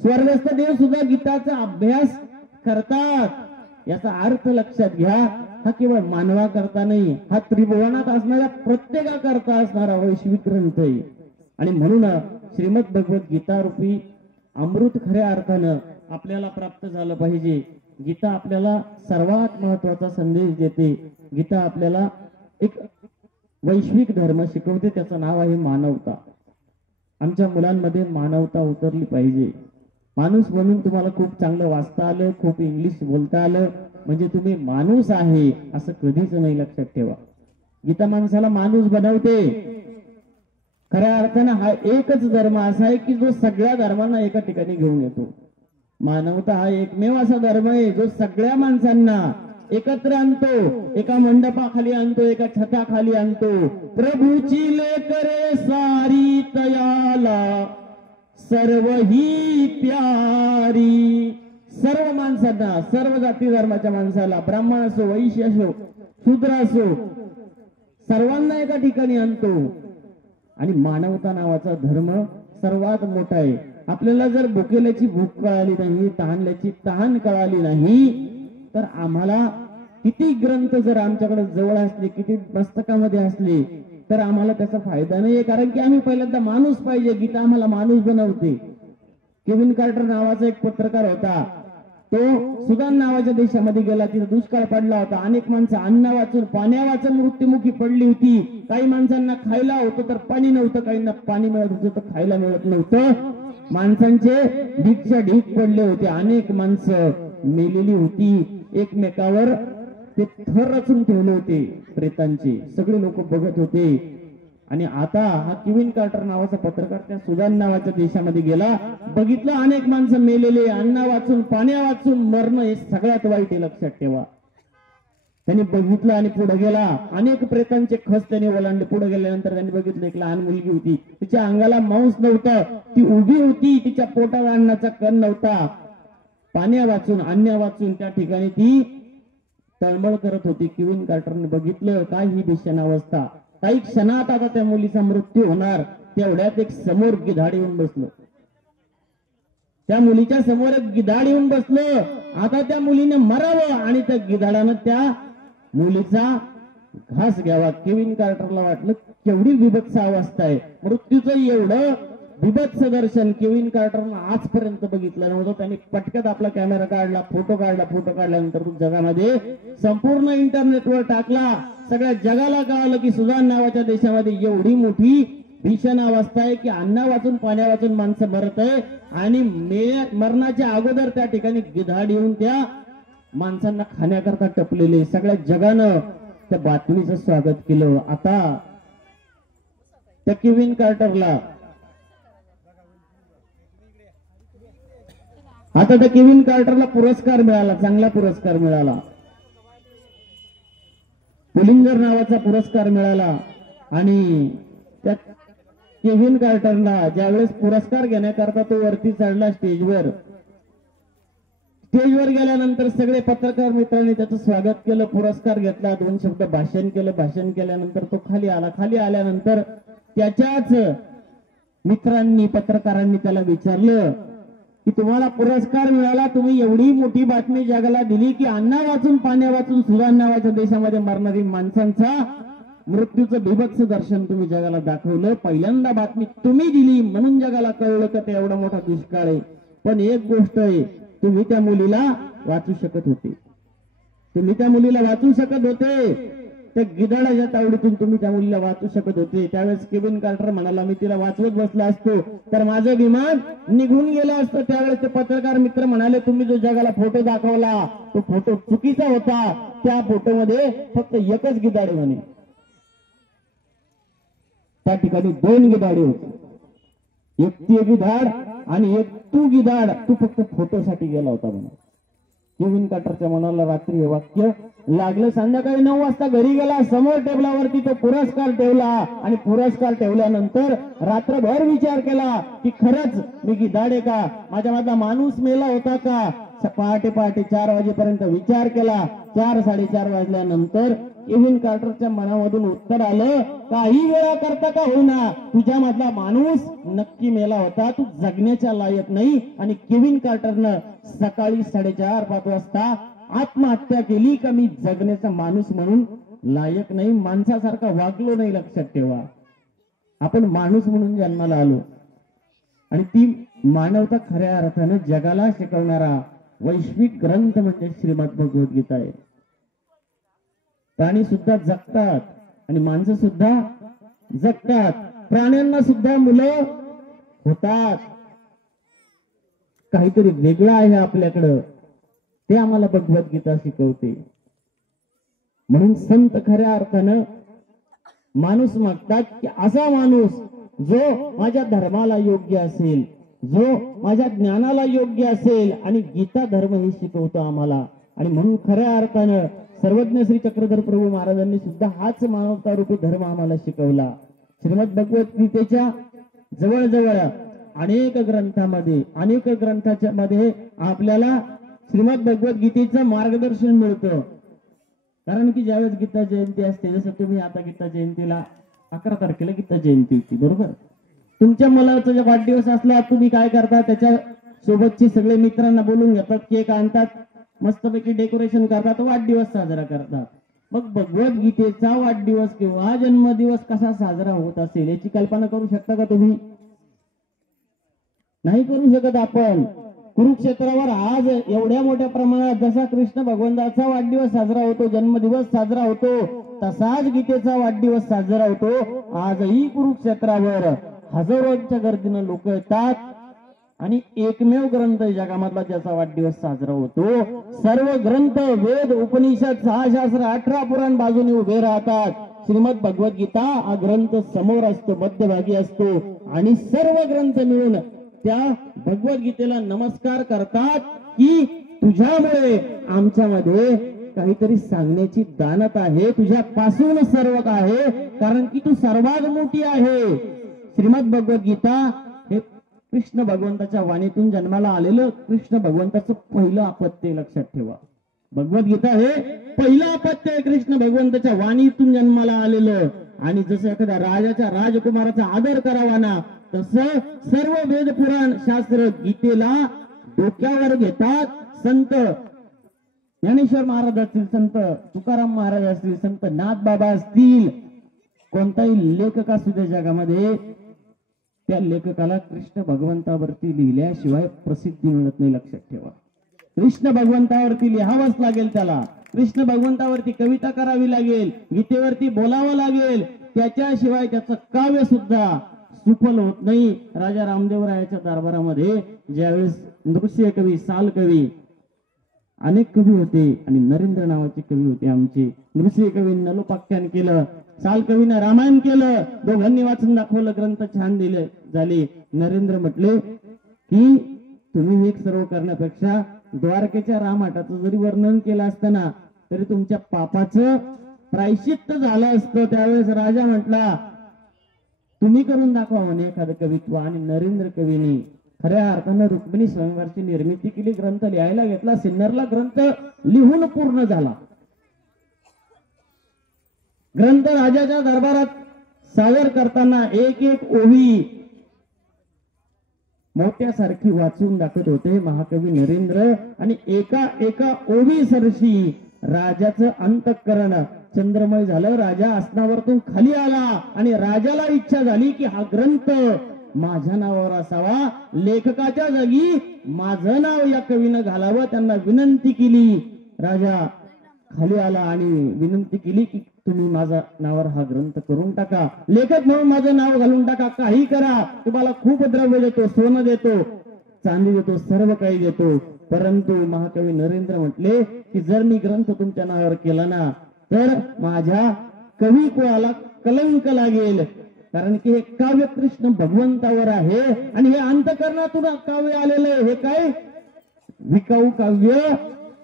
स्वर्गस्थ देव सुद्धा गीताचा अभ्यास करतात। याचा अर्थ लक्षात घ्या, हा केवळ मानवा करता नाही, हा त्रिभुवनात असणाऱ्या प्रत्येकाकरता असणारा वैश्विक ग्रंथ आहे। आणि म्हणून श्रीमद भगवत गीता रूपी अमृत खऱ्या अर्थानं आपल्याला प्राप्त झालं पाहिजे। गीता आपल्याला सर्वात महत्वाचा संदेश देते। गीता आपल्याला एक वैश्विक धर्म शिकवते, त्याचं नाव आहे मानवता। आमच्या मुलांमध्ये मानवता उतरली पाहिजे। माणूस म्हणून तुम्हाला खूप चांगलं वाचता आलं, खूप इंग्लिश बोलता आलं म्हणजे तुम्ही माणूस आहे असं कधीच नाही, लक्षात ठेवा। गीता माणसाला माणूस बनवते। खऱ्या अर्थानं हा एकच धर्म असा आहे की जो सगळ्या धर्मांना एका ठिकाणी घेऊन येतो। मानवता हा एकमेव असा धर्म आहे जो सगळ्या माणसांना एकत्र आणतो, एका मंडपाखाली आणतो, एका छताखाली आणतो। प्रभूची लेकरे सारी तयाला सर्व ही प्यारी, सर्व माणसांना, सर्व जाती धर्माच्या माणसाला, ब्राह्मण असो, वैश्य असो, शूद्र असो, सर्वांना एका ठिकाणी आणतो। आणि मानवता नावाचा धर्म सर्वात मोठा आहे। आपल्याला जर भुकेल्याची भूक कळाली नाही, तहानल्याची तहान कळाली नाही, तर आम्हाला किती ग्रंथ जर आमच्याकडे जवळ असले, किती पुस्तकामध्ये असले, तर आम्हाला त्याचा फायदा नाहीये। कारण की आम्ही पहिल्यांदा माणूस पाहिजे, गीता आम्हाला माणूस बनवते। केविन कार्टर नावाचा एक पत्रकार होता, तो सुदान नावाच्या देशामध्ये गेला, तिथे दुष्काळ पडला होता। अनेक माणसं अन्न वाचून पाण्या वाचून मृत्युमुखी पडली होती। काही माणसांना खायला होतं तर पाणी नव्हतं, काहींना पाणी मिळत होतं तर खायला मिळत नव्हतं। माणसांचे ढीकच्या ढीक पडले होते, अनेक माणसं मेलेली होती। एकमेकावर ते थर रचून ठेवले होते प्रेतांचे, सगळे लोक बघत होते। आणि आता हा केविन कार्टर नावाचा पत्रकार त्या सुदान नावाच्या देशामध्ये गेला, बघितलं अनेक माणसं मेलेले, अन्न वाचून पाण्या वाचून मरणं हे सगळ्यात वाईट आहे, लक्षात ठेवा। त्यांनी बघितलं आणि पुढे गेला, अनेक प्रेतांचे खस त्यांनी ओलांडले। पुढे गेल्यानंतर त्यांनी बघितलं एक लहान मुलगी होती, तिच्या अंगाला मांस नव्हतं, ती उभी होती, तिच्या पोटात अन्नाचा कण नव्हता। पाण्या वाचून अन्न वाचून त्या ठिकाणी ती तळमळ करत होती। केविन कार्टरने बघितलं, काय ही भीषण अवस्था, काही क्षणात आता त्या मुलीचा मृत्यू होणार। तेवढ्यात एक समोर गिधाड येऊन बसलं, त्या मुलीच्या समोर एक गिधाड येऊन बसलं। आता त्या मुलीने मरावं आणि त्या गिधाडानं त्या मुलीचा घास घ्यावा। केविन कार्टरला वाटलं केवढी विभत्स अवस्था आहे, मृत्यूचं एवढं विभत्स दर्शन केविन कार्टरनं आजपर्यंत बघितलं नव्हतं। त्यांनी पटकन आपला कॅमेरा काढला, फोटो काढला, फोटो काढल्यानंतर तो जगामध्ये संपूर्ण इंटरनेटवर टाकला। सगळ्या जगाला कळालं की सुदान नावाच्या देशामध्ये एवढी मोठी भीषण अवस्था आहे की अन्ना वाचून पाण्या वाचून माणसं मरत आहे। आणि मरणाच्या अगोदर त्या ठिकाणी गिधाड येऊन त्या माणसांना खाण्याकरता टपलेले। सगळ्या जगानं त्या बातमीचं स्वागत केलं। आता त्या केविन कार्टरला पुरस्कार मिळाला, चांगला पुरस्कार मिळाला, पुलिंगर नावाचा पुरस्कार मिळाला। आणि त्या केविन कार्टरला ज्यावेळेस पुरस्कार घेण्याकरता तो वरती चढला स्टेजवर गेल्यानंतर सगळे पत्रकार मित्रांनी त्याचं स्वागत केलं, पुरस्कार घेतला, 2 शब्द भाषण केलं। भाषण केल्यानंतर तो खाली आला। खाली आल्यानंतर त्याच्याच मित्रांनी, पत्रकारांनी त्याला विचारलं की तुम्हाला पुरस्कार मिळाला, तुम्ही एवढी मोठी बातमी जगाला दिली की अन्ना वाचून पाण्या वाचून सुदान नावाच्या देशामध्ये मरणारी माणसांचा मृत्यूचं बिभत्स दर्शन तुम्ही जगाला दाखवलं। पहिल्यांदा बातमी तुम्ही दिली म्हणून जगाला कळलं की ते एवढा मोठा दुष्काळ आहे। पण एक गोष्ट आहे, तुम्ही त्या मुलीला वाचू शकत होते, तुम्ही त्या मुलीला वाचू शकत होते। त्या गिधाडाच्या तावडीतून तुम्ही त्या मुलीला वाचू शकत होते। त्यावेळेस केविन कार्टर म्हणाला, मी तिला वाचवत बसला असतो तर माझं विमान निघून गेलं असतं। त्यावेळेस ते पत्रकार मित्र म्हणाले, तुम्ही जो जगाला फोटो दाखवला तो फोटो चुकीचा होता, त्या फोटोमध्ये फक्त एकच गिधाड म्हणे। त्या ठिकाणी 2 गिधाडे होते, एक ती गिधाड आणि एक तू गिधाड, तू फक्त फोटोसाठी गेला होता म्हणून. केविन कार्टरच्या मनाला रात्री हे वाक्य लागलं. संध्याकाळी 9 वाजता घरी गेला, समोर टेबलावरती तो पुरस्कार ठेवला आणि पुरस्कार ठेवल्यानंतर रात्रभर विचार केला की खरंच मी गिधाड आहे का, माझ्या मधला माणूस मेला होता का. पहाटे 4 वाजेपर्यंत विचार केला. 4-4:30 वाजल्यानंतर केविन कार्टरच्या मनामधून उत्तर आलं, काही वेळा करता का होईना तुझ्या मधला माणूस नक्की मेला होता, तू जगण्याच्या लायक नाही. आणि केविन कार्टरनं सकाळी 4:30-5 वाजता आत्महत्या केली का मी जगण्याचा माणूस म्हणून लायक नाही, माणसासारखा वागलो नाही. लक्षात ठेवा, आपण माणूस म्हणून जन्माला आलो आणि ती मानवता खऱ्या अर्थाने जगाला शिकवणारा वैश्विक ग्रंथ म्हणजे श्रीमद भगवद्गीता आहे. प्राणी सुद्धा जगतात आणि माणसं सुद्धा जगतात, प्राण्यांना सुद्धा मुलं होतात. काहीतरी वेगळं आहे आपल्याकडं, ते आम्हाला भगवद्गीता शिकवते. म्हणून संत खऱ्या अर्थानं माणूस मागतात की असा माणूस जो माझ्या धर्माला योग्य असेल, जो माझ्या ज्ञानाला योग्य असेल. आणि गीता धर्म हे शिकवतो आम्हाला. आणि म्हणून खऱ्या अर्थानं सर्वज्ञ श्री चक्रधर प्रभू महाराजांनी सुद्धा हाच मानवता रूपी धर्म आम्हाला शिकवला. श्रीमद भगवद्गीतेच्या जवळजवळ अनेक ग्रंथाच्या मध्ये आपल्याला श्रीमद भगवद्गीतेचं मार्गदर्शन मिळतं. कारण की ज्यावेळेस गीता जयंती असते, जसं तुम्ही आता गीता जयंतीला 11 तारखेला गीता जयंती होती बरोबर, तुमच्या मुलाचा जो वाढदिवस असला तुम्ही काय करता, त्याच्या सोबतचे सगळे मित्रांना बोलून घेतात, केक आणतात, मस्तपैकी डेकोरेशन करतात, वाढदिवस साजरा करतात. मग भगवद्गीतेचा वाढदिवस किंवा जन्मदिवस कसा साजरा होत असेल याची कल्पना करू शकता का तुम्ही? नाही करू शकत. आपण कुरुक्षेत्रावर आज एवढ्या मोठ्या प्रमाणात जसा कृष्ण भगवंताचा वाढदिवस साजरा होतो, जन्मदिवस साजरा होतो, तसाच गीतेचा वाढदिवस साजरा होतो. आजही कुरुक्षेत्रावर हजारोंच्या गर्दीनं लोक येतात आणि एकमेव ग्रंथ जगामधला ज्याचा वाढदिवस साजरा होतो. सर्व ग्रंथ, वेद, उपनिषद, 6 शास्त्र, 18 पुराण बाजूने उभे राहतात. श्रीमद भगवद्गीता हा ग्रंथ समोर असतो, मध्यभागी असतो आणि सर्व ग्रंथ मिळून त्या भगवद्गीतेला नमस्कार करतात की तुझ्यामुळे आमच्यामध्ये काहीतरी सांगण्याची दानत आहे, तुझ्यापासून सर्व आहे, कारण की तू सर्वात मोठी आहे. श्रीमद भगवद्गीता हे कृष्ण भगवंताच्या वाणीतून जन्माला आलेलं कृष्ण भगवंताचं पहिलं अपत्य, लक्षात ठेवा. भगवद्गीता हे पहिलं अपत्य आहे कृष्ण भगवंताच्या वाणीतून जन्माला आलेलं. आणि जसं एखाद्या राजाच्या राजकुमाराचा आदर करावा ना, तसं सर्व वेद पुराण शास्त्र गीतेला डोक्यावर घेतात. संत ज्ञानेश्वर महाराज असतील, संत तुकाराम महाराज असतील, संत नाथबाबा असतील, कोणताही लेखक असू दे जगामध्ये, त्या लेखकाला कृष्ण भगवंतावरती लिहिल्याशिवाय प्रसिद्धी मिळत नाही. लक्षात ठेवा, कृष्ण भगवंतावरती लिहावंच लागेल, त्याला कृष्ण भगवंतावरती कविता करावी लागेल, गीतेवरती बोलावं लागेल, त्याच्याशिवाय त्याचं काव्य सुद्धा सुफल होत नाही. राजा रामदेवरायाच्या दरबारामध्ये ज्यावेळेस नृसिंह कवी, साल कवी, अनेक कवी होते आणि नरेंद्र नावाचे कवी होते आमचे. नृसिंह कवींनी नलोपाख्यान केलं, साल कवीनं रामायण केलं, दोघांनी वाचून दाखवलं, ग्रंथ छान दिले झाले. नरेंद्र म्हटले की तुम्ही एक सर्व करण्यापेक्षा द्वारकेच्या रामहाटाचं जरी वर्णन केलं असतं ना तरी तुमच्या पापाचं प्रायश्चित्त झालं असतं. त्यावेळेस राजा म्हटला तुम्ही करून दाखवा म्हणे एखादं कवित्व. आणि नरेंद्र कवींनी खऱ्या अर्थानं रुक्मिणी स्वयंवरची निर्मिती केली, ग्रंथ लिहायला घेतला, सिन्नरला ग्रंथ लिहून पूर्ण झाला. ग्रंथ राजाच्या दरबारात सादर करताना एक एक ओवी मोत्यासारखी वाचून दाखवत होते महाकवी नरेंद्र. आणि एका एका ओवी सरशी राजाचं अंतःकरण चंद्रमय झालं. राजा आसनावरतून खाली आला आणि राजाला इच्छा झाली की हा ग्रंथ माझ्या नावावर असावा, लेखकाच्या जागी माझं नाव या कवीनं घालावं. त्यांना विनंती केली, राजा खाली आला आणि विनंती केली की तुम्ही माझ्या नावावर हा ग्रंथ करून टाका, लेखक म्हणून माझं नाव घालून टाका, काही करा, तुम्हाला खूप द्रव्य देतो, सोनं देतो, चांदी देतो, सर्व काही देतो. परंतु महाकवी नरेंद्र म्हटले की जर मी ग्रंथ तुमच्या नावावर केला ना तर माझ्या कवी कुळाला कलंक लागेल. कारण की हे काव्य कृष्ण भगवंतावर आहे आणि हे अंतकरणातून काव्य आलेलं आहे. हे काय विकाऊ काव्य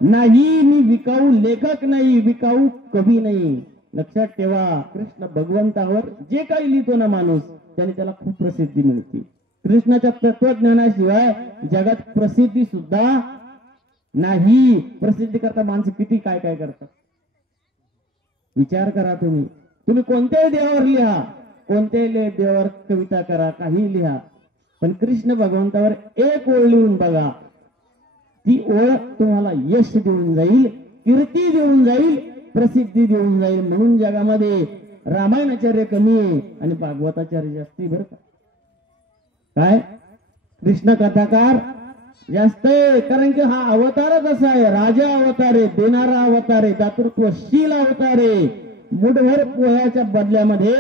नाही, मी विकाऊ लेखक नाही, विकाऊ कवी नाही. लक्षात ठेवा, कृष्ण भगवंतावर जे काही लिहितो ना माणूस त्याने त्याला खूप प्रसिद्धी मिळते. कृष्णाच्या तत्वज्ञानाशिवाय जगात प्रसिद्धी सुद्धा नाही. प्रसिद्धी करता माणसं किती काय काय करतात विचार करा. तुम्ही कोणत्याही देवावर लिहा, कोणत्याही देवावर कविता करा, काही लिहा, पण कृष्ण भगवंतावर एक ओळ लिहून बघा, ती ओळ तुम्हाला यश देऊन जाईल, कीर्ती देऊन जाईल, प्रसिद्धी देऊन जाईल. म्हणून जगामध्ये रामायणाचार्य कमी आहे आणि भागवताचार्य जास्ती. बरं का काय कृष्ण कथाकार जास्त आहे, कारण की हा अवतारच असा आहे. राजा अवतार आहे, देणारा अवतार आहे, दातृत्वशील अवतार आहे, मुठभर पोह्याच्या बदल्यामध्ये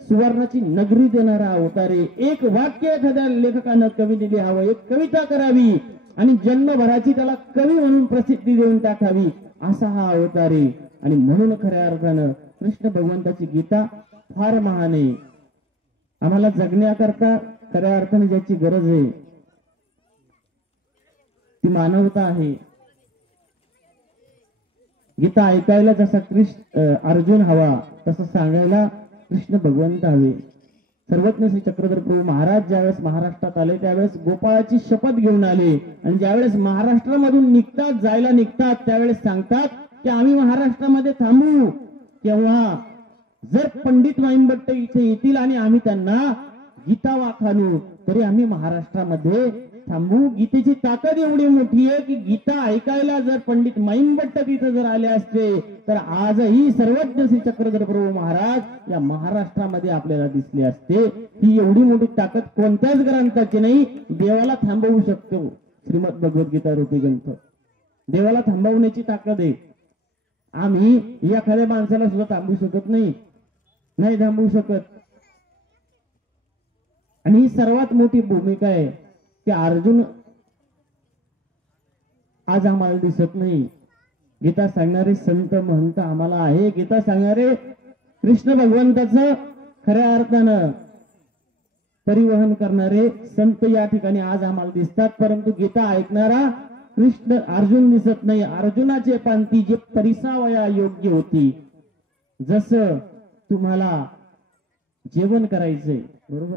सुवर्णाची नगरी देणारा अवतार आहे. एक वाक्य एखाद्या लेखकानं कवीने लिहावं, एक कविता करावी आणि जन्मभराची त्याला कवी म्हणून प्रसिद्धी देऊन टाकावी, असा हा अवतार आहे. आणि म्हणून खऱ्या अर्थानं कृष्ण भगवंताची गीता फार महान आहे. आम्हाला जगण्याकरता खऱ्या अर्थाने ज्याची गरज आहे ती मानवता आहे. गीता ऐकायला जसा अर्जुन हवा तसं सांगायला कृष्ण भगवंत हवे. सर्वज्ञ श्री चक्रधर प्रभू महाराज ज्यावेळेस महाराष्ट्रात आले त्यावेळेस गोपाळाची शपथ घेऊन आले आणि ज्यावेळेस महाराष्ट्रामधून निघतात, जायला निघतात, त्यावेळेस सांगतात की आम्ही महाराष्ट्रामध्ये थांबू केव्हा, जर पंडित वाईंभट्ट इथे येतील आणि आम्ही त्यांना गीता वाखाणू तरी आम्ही महाराष्ट्रामध्ये थांबू. गीतेची ताकद एवढी मोठी आहे की गीता ऐकायला जर पंडित माईंभट्ट तिथे जर आले असते तर आजही सर्वज्ञ श्री चक्रधर प्रभू महाराज या महाराष्ट्रामध्ये आपल्याला दिसले असते. ही एवढी मोठी ताकद कोणत्याच ग्रंथाची नाही. देवाला थांबवू शकतो श्रीमद भगवद्गीता रूपी ग्रंथ, देवाला थांबवण्याची ताकद आहे. आम्ही एखाद्या माणसाला सुद्धा थांबवू शकत नाही थांबवू शकत. आणि ही सर्वात मोठी भूमिका आहे की अर्जुन आज आम्हाला दिसत नाही. गीता सांगणारे संत महंत आम्हाला आहे. गीता सांगणारे कृष्ण भगवंताचं खऱ्या अर्थानं परिवहन करणारे संत या ठिकाणी आज आम्हाला दिसतात, परंतु गीता ऐकणारा कृष्ण अर्जुन दिसत नाही. अर्जुनाचे पंथी जे परिसावया योग्य होती, जसं तुम्हाला जेवण करायचंय बरोबर,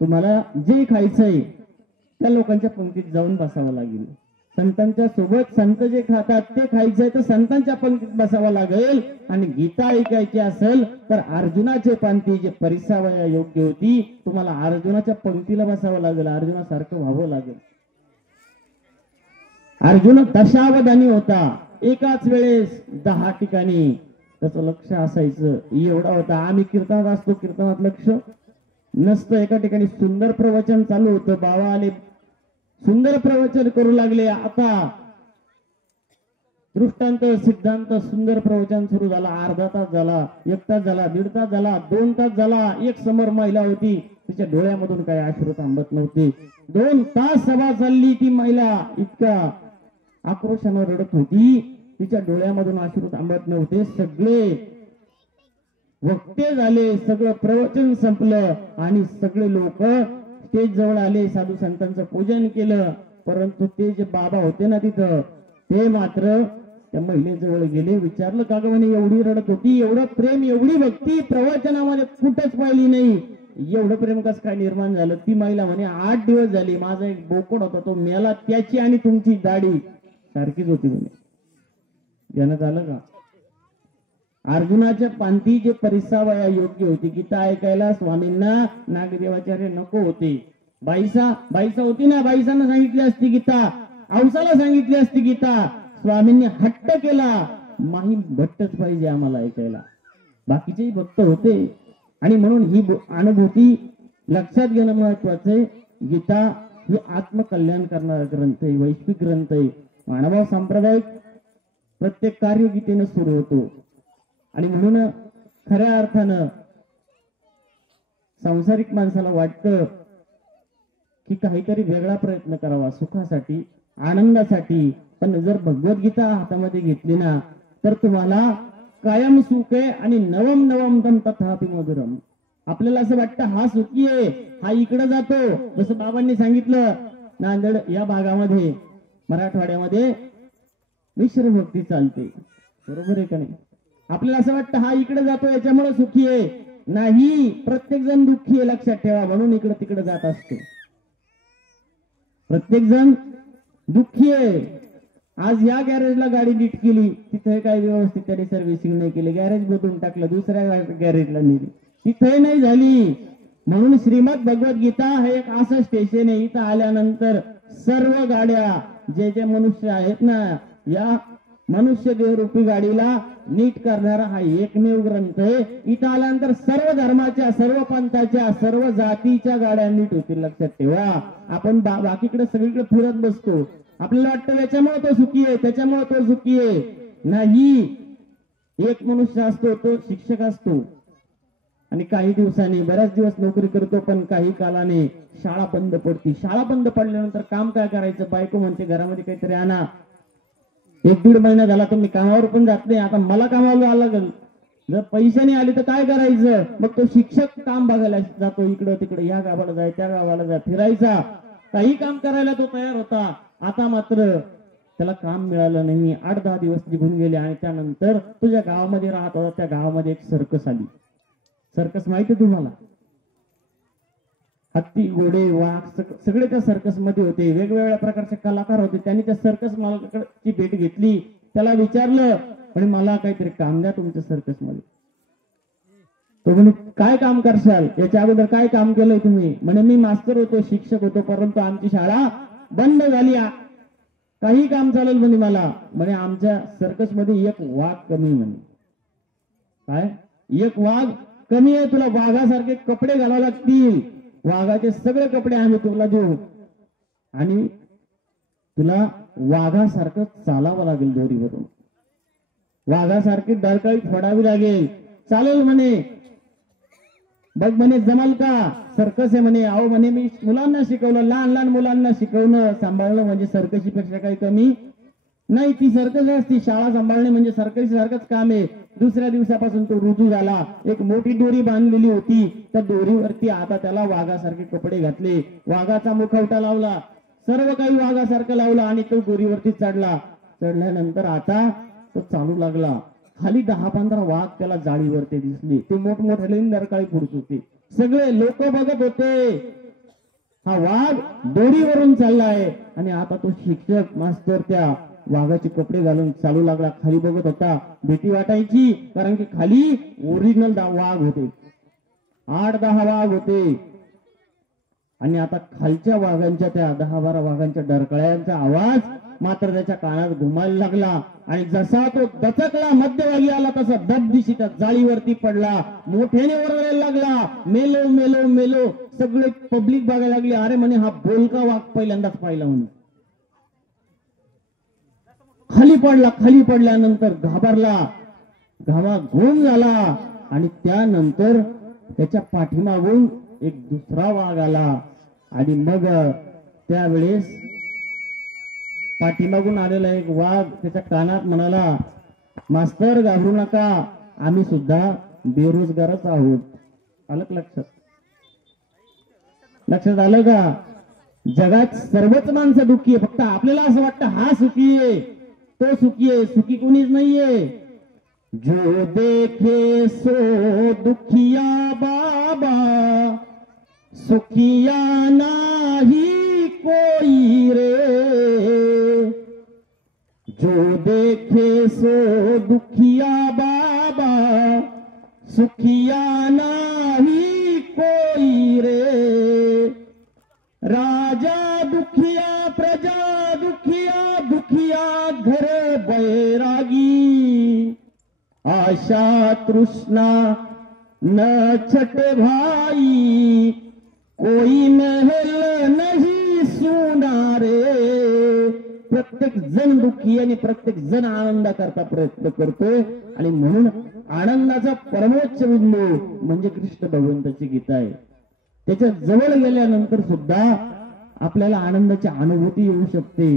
तुम्हाला जे खायचंय त्या लोकांच्या पंक्तीत जाऊन बसावं लागेल. संतांच्या सोबत संत जे खातात ते खायचंय तर संतांच्या पंक्तीत बसावं लागेल. आणि गीता ऐकायची असेल तर अर्जुनाचे पंथी जे परिसावया योग्य होती, तुम्हाला अर्जुनाच्या पंक्तीला बसावं लागेल, अर्जुनासारखं व्हावं लागेल. अर्जुन दशावधानी होता, एकाच वेळेस 10 ठिकाणी त्याचं लक्ष असायचं, एवढा होता. आम्ही कीर्तनात असतो, कीर्तनात लक्ष नसतं. एका ठिकाणी सुंदर प्रवचन चालू होतं, बाबा आले, सुंदर प्रवचन करू लागले. आता दृष्टांत सिद्धांत सुंदर प्रवचन सुरू झाला. अर्धा तास झाला, 1 तास झाला, 1.5 तास झाला, 2 तास झाला. एक समोर महिला होती, तिच्या डोळ्यामधून काही अश्रू थांबत नव्हते. 2 तास सभा चालली, ती महिला इतका आक्रोशानं रडत होती, तिच्या डोळ्यामधून अश्रू थांबत नव्हते. सगळे वक्ते झाले, सगळं प्रवचन संपलं आणि सगळे लोक स्टेज जवळ आले, साधू संतांचं पूजन केलं. परंतु ते जे बाबा होते ना तिथं, ते मात्र त्या महिलेजवळ गेले, विचारलं का ग म्हणे, एवढी रडत होती, एवढं प्रेम एवढी भक्ती प्रवचनामध्ये कुठंच पाहिली नाही, एवढं प्रेम कसं काय निर्माण झालं. ती महिला म्हणे 8 दिवस झाली, माझा एक बोकड होता तो मेला, त्याची आणि तुमची दाढी सारखीच होती म्हणे. ध्यानात आलं का? अर्जुनाच्या पंथी जे परिसावया योग्य होती. गीता ऐकायला स्वामींना नागदेवाचार्य नको होते. बाईसा होती ना, बाईसांना सांगितली असती गीता, औसाला सांगितली असती गीता. स्वामींनी हट्ट केला, माही भट्टच पाहिजे आम्हाला ऐकायला. बाकीचेही भक्त होते आणि म्हणून ही अनुभूती लक्षात घेणं महत्वाचं आहे. गीता ही आत्मकल्याण करणारा ग्रंथ आहे, वैश्विक ग्रंथ आहे. मानव सांप्रदायिक प्रत्येक कार्य गीतेनं सुरू होतो आणि म्हणून खऱ्या अर्थानं सांसारिक माणसाला वाटतं की काहीतरी वेगळा प्रयत्न करावा सुखासाठी, आनंदासाठी. पण जर भगवद्गीता हातामध्ये घेतली ना तर तुम्हाला कायम सुख आहे आणि नवम नवम तम तथापि मधुरम. आपल्याला असं वाटतं हा सुखी आहे, हा इकडे जातो. जसं बाबांनी सांगितलं, नांदेड या भागामध्ये मराठवाड्यामध्ये मिश्र भक्ती चालते, बरोबर आहे का नाही? आपल्याला असं वाटतं हा इकडे जातो याच्यामुळे सुखी आहे. नाही, प्रत्येक जण दुःखी आहे, लक्षात ठेवा. म्हणून इकडे तिकडे जात असतो. प्रत्येक जण दुःखी आहे. आज या गॅरेजला गाडी नीट केली, तिथे काही व्यवस्थित त्याने सर्व्हिसिंग नाही केली, गॅरेज बदलून टाकलं, दुसऱ्या गॅरेजला नेली, तिथे नाही झाली. म्हणून श्रीमद भगवद्गीता हे एक असं स्टेशन आहे, इथं आल्यानंतर सर्व गाड्या जे जे मनुष्य आहेत ना, या मनुष्य देवरूपी गाडीला नीट करणारा हा एकमेव ग्रंथ आहे. इथं आल्यानंतर सर्व धर्माच्या, सर्व पंथाच्या, सर्व जातीच्या गाड्या नीट होतील, लक्षात ठेवा. आपण बाकीकडे सगळीकडे फिरत बसतो, आपल्याला वाटतं त्याच्यामुळे तो सुखी आहे, त्याच्यामुळे तो सुखी आहे. नाही, एक मनुष्य असतो, तो शिक्षक असतो आणि काही दिवसांनी, बऱ्याच दिवस नोकरी करतो, पण काही कालाने शाळा बंद पडती. शाळा बंद पडल्यानंतर काम काय करायचं? बायको म्हणते घरामध्ये काहीतरी आणा. 1-1.5 महिना झाला तुम्ही कामावर पण जात नाही, आता मला कामाला आलं लागल. जर पैसे नाही आले तर काय करायचं? मग तो शिक्षक काम बघायला जातो, इकडं तिकडे, या गावाला जाय, त्या गावाला जाय, फिरायचा. काही काम करायला तो तयार होता. आता मात्र त्याला काम मिळालं नाही. 8-10 दिवस निघून गेले आणि त्यानंतर तुझ्या गावामध्ये राहत होता, त्या गावामध्ये एक सर्कस आली. सर्कस माहिती तुम्हाला? हत्ती, घोडे, वाघ सगळे त्या सर्कस मध्ये होते. वेगवेगळ्या प्रकारचे कलाकार होते. त्यांनी त्या सर्कस मालकाची भेट घेतली. त्याला विचारलं, पण मला काहीतरी काम द्या तुमच्या सर्कस मध्ये. तो म्हणे काय काम करशाल? याच्या अगोदर काय काम केलंय तुम्ही? म्हणे मी मास्तर होतो, शिक्षक होतो, परंतु आमची शाळा बंद झाली, काही काम चालेल म्हणे मला. म्हणे आमच्या सर्कस मध्ये एक वाघ कमी. म्हणे काय? एक वाघ कमी आहे, तुला वाघासारखे कपडे घालावे लागतील, वाघाचे सगळे कपडे आम्ही तुला देऊ आणि तुला वाघासारखं चालावं लागेल, दोरीवरून वाघासारखी डरकाळी फोडावी लागेल. चालेल म्हणे. बघ म्हणे जमाल का? सर्कस आहे म्हणे. अहो म्हणे मी मुलांना शिकवलं, लहान लहान मुलांना शिकवणं, सांभाळणं म्हणजे सर्कशीपेक्षा काही कमी नाही. ती सर्कस असती, शाळा सांभाळणे म्हणजे सर्कसी सारखंच काम आहे. दुसऱ्या दिवसापासून तो रुजू झाला. एक मोठी दोरी बांधलेली होती, त्या दोरीवरती आता त्याला वाघासारखे कपडे घातले, वाघाचा मुखवटा लावला, सर्व काही वाघासारखं लावलं आणि तो दोरीवरती चढला. चढल्यानंतर आता तो चालू लागला. खाली 10-15 वाघ त्याला जाळीवरती दिसले. ते मोठमोठे नरकाळी फुडत होते. सगळे लोक बघत होते, हा वाघ दोरीवरून चाललाय आणि आता तो शिक्षक मास्तर त्या वाघाचे कपडे घालून चालू लागला. खाली बघत होता, भीती वाटायची, कारण की खाली ओरिजिनल वाघ होते, 8-10 वाघ होते आणि आता खालच्या वाघांच्या, त्या 10-12 वाघांच्या डरकळ्यांचा आवाज मात्र त्याच्या कानात घुमायला लागला आणि जसा तो दचकला, मध्यभागी आला, तसा दबदिशी त्या जाळीवरती पडला. मोठ्याने ओरडायला लागला, मेलो मेलो मेलो. सगळे पब्लिक बघायला लागली, अरे म्हणे हा बोलका वाघ पहिल्यांदाच पाहिला म्हणून. खाली पडला. खाली पडल्यानंतर घाबरला, घामाघूम झाला आणि त्यानंतर त्याच्या पाठीमागून एक दुसरा वाघ आला आणि मग त्यावेळेस पाठीमागून आलेला एक वाघ त्याच्या कानात म्हणाला, मास्तर घाबरू नका, आम्ही सुद्धा बेरोजगारच आहोत. आलं लक्षात? लक्षात आलं का? जगात सर्वच माणसं दुःखी आहे, फक्त आपल्याला असं वाटतं हा सुखी आहे, तो सुखी आहे. सुखी कोणीच नाहीये. जो देखे सो दुखिया बाबा, सुखिया नाही कोई रे. जो देखे सो दुखिया बाबा, सुखिया नाही कोई रे. राजा दुखिया, प्रजा दुखिया, दुखिया घर बैरागी. आशा तृष्णा न छटे भाई, कोई महल नहीं सुना रे. प्रत्येक जण दुःखी आणि प्रत्येक जण आनंद करता प्रयत्न करतोय आणि म्हणून आनंदाचा परमोच्च बिंदू म्हणजे कृष्ण भगवंताची गीता आहे. त्याच्या जवळ गेल्यानंतर सुद्धा आपल्याला आनंदाची अनुभूती येऊ शकते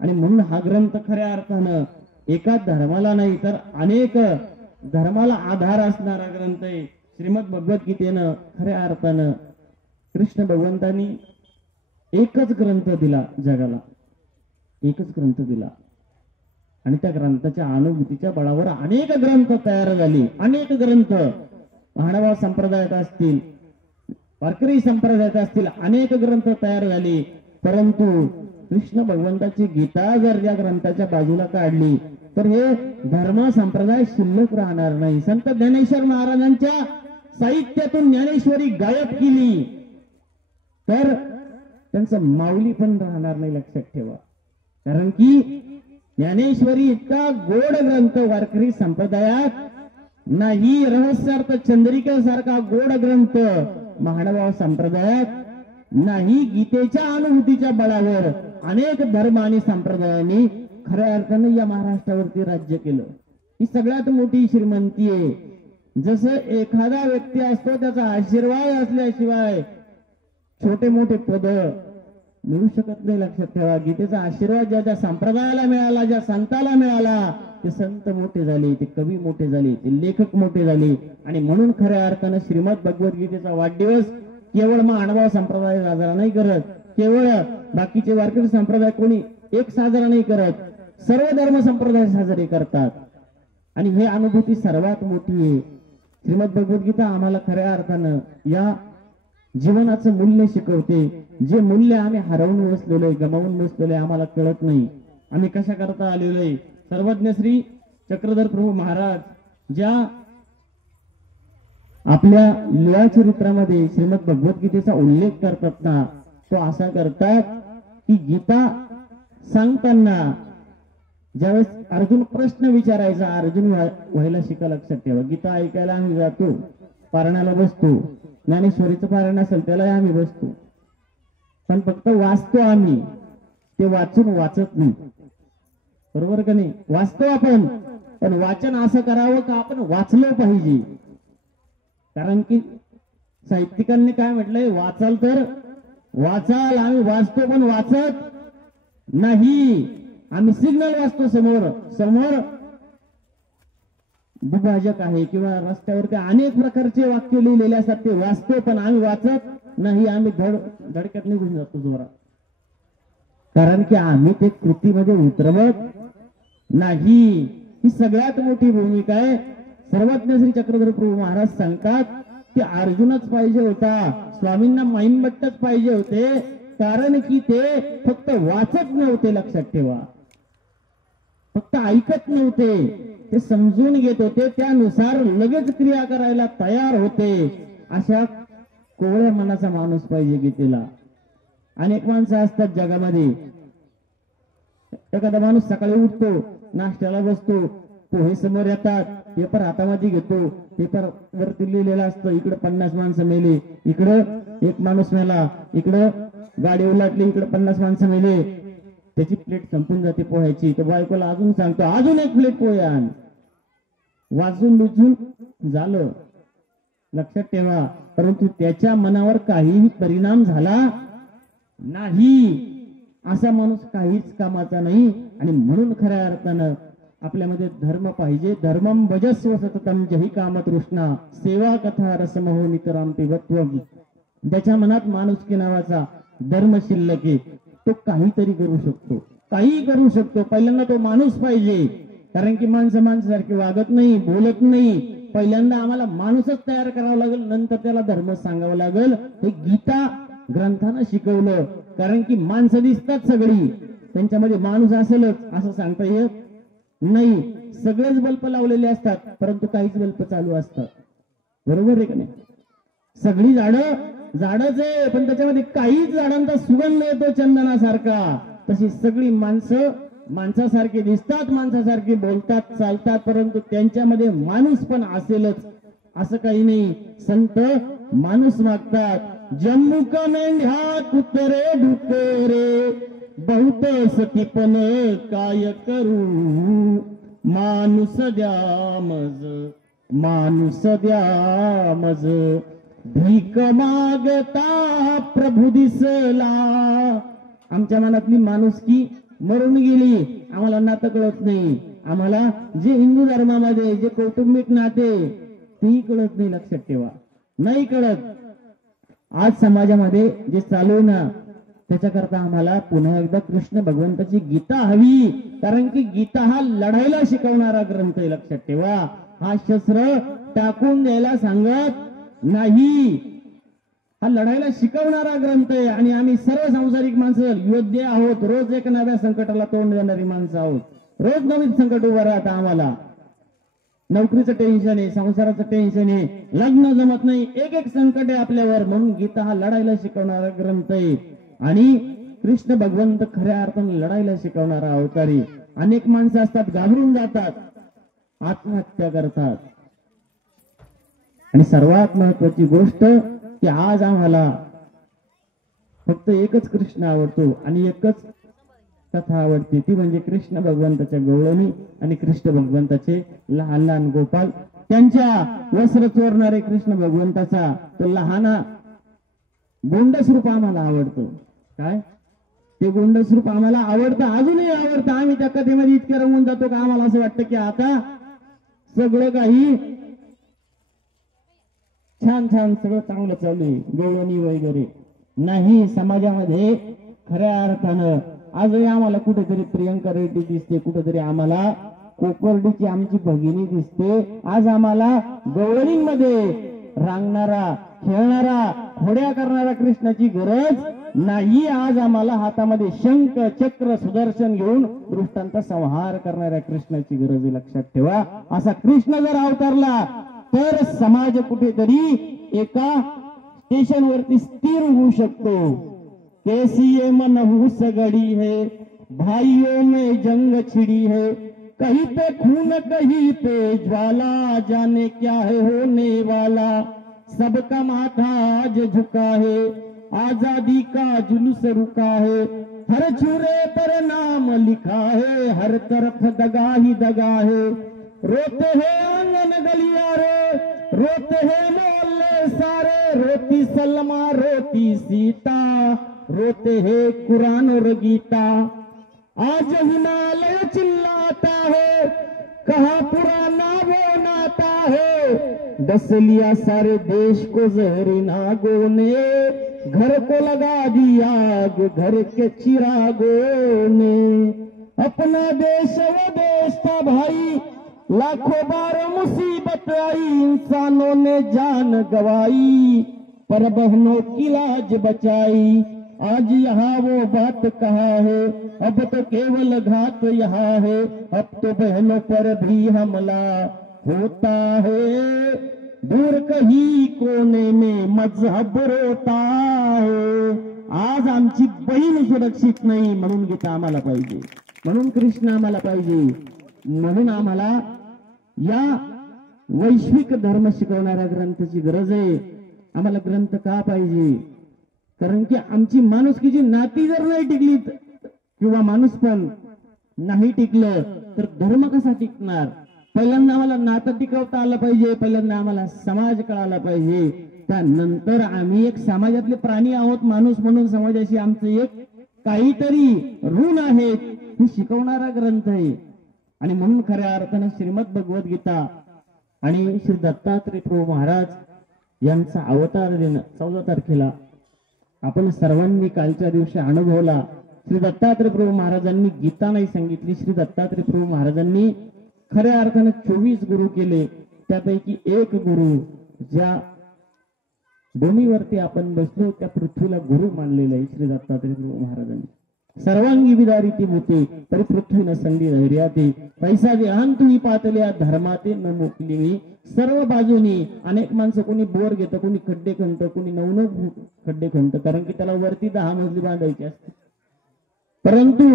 आणि म्हणून हा ग्रंथ खऱ्या अर्थानं एका धर्माला नाही तर अनेक धर्माला आधार असणारा ग्रंथ आहे. श्रीमद भगवद्गीतेनं खऱ्या अर्थानं कृष्ण भगवंतांनी एकच ग्रंथ दिला जगाला, एकच ग्रंथ दिला आणि त्या ग्रंथाच्या अनुभूतीच्या बळावर अनेक ग्रंथ तयार झाले. अनेक ग्रंथ महानुभाव संप्रदायात असतील, वारकरी संप्रदायात असतील, अनेक ग्रंथ तयार झाले. परंतु कृष्ण भगवंताची गीता जर या ग्रंथाच्या बाजूला काढली तर हे धर्म संप्रदाय शिल्लक राहणार नाही. संत ज्ञानेश्वर महाराजांच्या साहित्यातून ज्ञानेश्वरी गायब केली तर त्यांचं माऊली पण राहणार नाही, लक्षात ठेवा. कारण की ज्ञानेश्वरी इतका गोड ग्रंथ वारकरी संप्रदायात नाही, रहस्यार्थ चंद्रिकेसारखा गोड ग्रंथ महानुभाव संप्रदायात नाही. गीतेच्या अनुभूतीच्या बळावर अनेक धर्म आणि संप्रदायांनी खऱ्या अर्थाने या महाराष्ट्रावरती राज्य केलं. ही सगळ्यात मोठी श्रीमंती आहे. जसं एखादा व्यक्ती असतो त्याचा आशीर्वाद असल्याशिवाय छोटे मोठे पद मिळू शकत नाही, लक्षात ठेवा. गीतेचा आशीर्वाद ज्या संप्रदायाला मिळाला, ज्या संताला मिळाला, ते संत मोठे झाले, ते कवी मोठे झाले, ते लेखक मोठे झाले. आणि म्हणून खऱ्या अर्थानं श्रीमद भगवद्गीतेचा वाढदिवस केवळ महानुभाव संप्रदाय साजरा नाही करत, केवळ बाकीचे वारकरी संप्रदाय कोणी एक साजरा नाही करत, सर्व धर्म संप्रदाय साजरे करतात. आणि हे अनुभूती सर्वात मोठी आहे. श्रीमद भगवद्गीता आम्हाला खऱ्या अर्थानं या जीवनाचं मूल्य शिकवते. जे मूल्य आम्ही हरवून बसलेलो आहे, गमावून बसलेलो आहे, आम्हाला कळत नाही आम्ही कशा करता आलेलो आहे. सर्वज्ञ श्री चक्रधर प्रभू महाराज ज्या आपल्या लीळा चरित्रामध्ये श्रीमद भगवद्गीतेचा उल्लेख करतात ना, तो असा करतात की गीता सांगताना ज्यावेळेस अर्जुन प्रश्न विचारायचा, अर्जुन व्हायला शिका, लक्षात ठेवा. गीता ऐकायला आम्ही जातो, पारण्याला बसतो, ज्ञानेश्वरीचं पारायण असेल त्याला आम्ही बसतो, पण फक्त वाचतो आम्ही, ते वाचून वाचत नाही. बरोबर का नाही? वाचतो आपण, पण वाचन असं करावं का आपण वाचलं पाहिजे. कारण की साहित्यिकांनी काय म्हटलंय, वाचाल तर वाचाल, आम्ही वाचतो पण वाचत नाही. आम्ही सिग्नल वाचतो, समोर दुभाजक आहे किंवा रस्त्यावरती अनेक प्रकारचे वाक्य लिहिलेले असतात, ते वाचतो पण आम्ही वाचत नाही. आम्ही धडक्यात निघून जातो जोरात, कारण की आम्ही ते कृतीमध्ये उतरवत नाही. ही सगळ्यात मोठी भूमिका आहे. सर्वज्ञ श्री चक्रधर प्रभू महाराज सांगतात की अर्जुनच पाहिजे होता, स्वामींना माईंबट्टच पाहिजे होते, कारण की ते फक्त वाचत नव्हते, लक्षात ठेवा, फक्त ऐकत नव्हते, ते समजून घेत होते, त्यानुसार लगेच क्रिया करायला तयार होते. अशा कोवळ्या मनाचा माणूस पाहिजे गीतेला. अनेक माणसं असतात जगामध्ये. एखादा माणूस सकाळी उठतो, नाश्त्याला बसतो, पोहे समोर येतात, पेपर हातामध्ये घेतो, पेपर वरती लिहिलेला असतं, इकडे 50 माणसं मेले, इकडं एक माणूस मेला, इकडं गाडी उलटली, इकडे 50 माणसं मेले. त्याची प्लेट संपून जाते पोह्याची, तर बायकोला अजून सांगतो अजून एक प्लेट पोहे आण. वाचून लुचून झालं, लक्षात ठेवा. परंतु त्याच्या मनावर काहीही परिणाम झाला नाही. असा माणूस काहीच कामाचा नाही. आणि म्हणून खऱ्या अर्थानं आपल्यामध्ये धर्म पाहिजे. धर्मम भजस्व सततम जही कामतृष्णा सेवा कथा रसमहो नितराम पिबत्वम. ज्याच्या मनात माणुसकी नावाचा धर्म शिल्लक आहे, तो काहीतरी करू शकतो, काही करू शकतो. पहिल्यांदा तो माणूस पाहिजे, कारण की माणसं माणसासारखी वागत नाही, बोलत नाही. पहिल्यांदा आम्हाला माणूसच तयार करावा लागेल, नंतर त्याला धर्म सांगावा लागेल. हे गीता ग्रंथानं शिकवलं. कारण की माणसं दिसतात सगळी, त्यांच्यामध्ये माणूस असेलच असं सांगता येत नाही. सगळेच बल्ब लावलेले असतात, परंतु काहीच बल्ब चालू असतात. बरोबर आहे का नाही? सगळी झाडच आहे, पण त्याच्यामध्ये काहीच झाडांचा सुगंध येतो चंदनासारखा. तशी सगळी माणसं माणसासारखी दिसतात, माणसासारखी बोलतात, चालतात, परंतु त्यांच्यामध्ये माणूस पण असेलच असं काही नाही. संत माणूस मागतात. जम्मू का मेंढ्या कुत्रे डुकरे बहुत सती पण काय करू. माणूस द्या मज, माणूस द्या मज, भीक मागता प्रभू दिसला. आमच्या मनातली माणुसकी मरून गेली. आम्हाला नातं कळत नाही. आम्हाला जे हिंदू धर्मामध्ये जे कौटुंबिक नाते तेही कळत नाही, लक्षात ठेवा, नाही कळत. आज समाजामध्ये जे चालू आहे ना, त्याच्याकरता आम्हाला पुन्हा एकदा कृष्ण भगवंताची गीता हवी. कारण की गीता हा लढायला शिकवणारा ग्रंथ आहे, लक्षात ठेवा. हा शस्त्र टाकून द्यायला सांगत नाही, हा लढायला शिकवणारा ग्रंथ आहे. आणि आम्ही सर्व सांसारिक माणसं योद्धे आहोत, रोज एक नव्या संकटाला तोंड देणारी माणसं आहोत. रोज नवीन संकट उभं राहतं आम्हाला. नोकरीचं टेन्शन आहे, संसाराचं टेन्शन आहे, लग्न जमत नाही, एक एक संकट आहे आपल्यावर. म्हणून गीता हा लढायला शिकवणारा ग्रंथ आहे. आणि कृष्ण भगवंत खऱ्या अर्थाने लढायला शिकवणारा अवतारी. अनेक माणसं असतात घाबरून जातात, आत्महत्या करतात. आणि सर्वात महत्वाची गोष्ट की आज आम्हाला फक्त एकच कृष्ण आवडतो आणि एकच कथा आवडते, ती म्हणजे कृष्ण भगवंताच्या गवळणी आणि कृष्ण भगवंताचे लहान लहान गोपाल. त्यांच्या वस्त्र चोरणारे कृष्ण भगवंताचा तो लहाना गोंडस रूप आम्हाला आवडतो. काय ते गोंडस रूप आम्हाला आवडतं, अजूनही आवडतं. आम्ही त्या कथेमध्ये इतके रमून जातो का आम्हाला असं वाटतं की आता सगळं काही छान छान, सगळं चांगलं चालू आहे, गवळणी वगैरे नाही. समाजामध्ये खऱ्या अर्थानं आजही आम्हाला कुठेतरी प्रियंका रेड्डी दिसते, कुठेतरी आम्हाला कोपर्डीची आमची भगिनी दिसते. आज आम्हाला गवळणींमध्ये रांगणारा, खेळणारा, खोड्या करणारा कृष्णाची गरज नाही. आज आम्हाला हातामध्ये शंख, चक्र, सुदर्शन घेऊन दुष्टांचा संहार करणाऱ्या कृष्णाची गरज आहे, लक्षात ठेवा. असा कृष्ण जर अवतरला तर समाज कुठेतरी एका स्टेशनवरती स्थिर होऊ शकतो. कैसी मनहूस गड़ी है, भाइयों में जंग छिड़ी है, कहीं पे खून कहीं पे ज्वाला, जाने क्या है होने वाला, सबका माथा आज झुका है, आजादी का जुलूस रुका है, हर छुरे पर नाम लिखा है, हर तरफ दगा ही दगा है, रोते हैं आंगन गलियारे, रोते हैं मोहल्ले सारे, रोती सलमा रोती सीता, रोते हैं कुरान और गीता, आज हिमालय चिल्लाता है, कहा पुराना वो नाता है, डस लिया सारे देश को जहरी नागों ने, घर को लगा दिया आग घर के चिरागों ने, अपना देश वो देश था भाई, लाखों बार मुसीबत आई, इंसानों ने जान गवाई, पर बहनों की लाज बचाई, आज यहाँ वो बात कहाँ है, अब तो केवल घात यहाँ है, अब तो बहनों पर भी हमला होता है, दूर कहीं कोने में मजहब रोता है. आज आमची बहीण सुरक्षित नाही, म्हणून गीता आम्हाला पाहिजे, म्हणून कृष्ण आम्हाला पाहिजे, म्हणून आम्हाला या वैश्विक धर्म शिकवणाऱ्या ग्रंथाची गरज आहे. आम्हाला ग्रंथ का पाहिजे? कारण की आमची माणुसकीची नाती जर नाही टिकली किंवा माणूस पण नाही टिकलं तर धर्म कसा टिकणार? पहिल्यांदा आम्हाला नातं टिकवता आलं पाहिजे, पहिल्यांदा आम्हाला समाज कळाला पाहिजे, त्यानंतर आम्ही एक समाजातले प्राणी आहोत. माणूस म्हणून समाजाशी आमचं एक काहीतरी ऋण आहे, हे शिकवणारा ग्रंथ आहे. आणि म्हणून खऱ्या अर्थानं श्रीमद भगवद्गीता आणि श्री दत्तात्रय प्रभू महाराज यांचा अवतार दिन 14 तारखेला आपण सर्वांनी कालच्या दिवशी अनुभवला. श्री दत्तात्रय प्रभू महाराजांनी गीता नाही सांगितली, श्री दत्तात्रय प्रभू महाराजांनी खऱ्या अर्थानं 24 गुरु केले. त्यापैकी एक गुरु ज्या भूमीवरती आपण बसलो त्या पृथ्वीला गुरु मानलेलं आहे श्री दत्तात्रय प्रभू महाराजांनी. सर्वांगी विदारिती होते तरी पृथ्वी न संधी धैर्याते, पैसा देहान तुम्ही पातल्या धर्माते न मोकली मी. सर्व बाजूनी अनेक माणसं, कोणी बोर घेतं, कोणी खड्डे खणतं, कोणी 9 खड्डे खणतं, कारण की त्याला वरती 10 मजली बांधायची असते. परंतु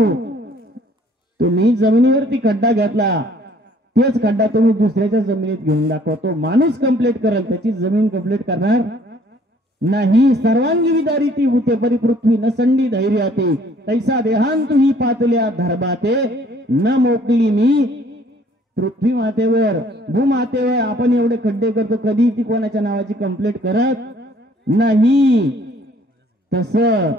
तुम्ही जमिनीवरती खड्डा घेतला, तेच खड्डा तुम्ही दुसऱ्याच्या जमिनीत घेऊन दाखवा, तो माणूस कंप्लीट करेल, त्याची जमीन कंप्लीट करणार नाही. सर्वांगी विदारिती होते परी पृथ्वी न संडी धैर्याते, तैसा देहांत ही पातल्या धर्माते न मोकली मी. पृथ्वी मातेवर, भूमातेवर आपण एवढे खड्डे करतो, कधी ती कोणाच्या नावाची कंप्लीट करत नाही. तसं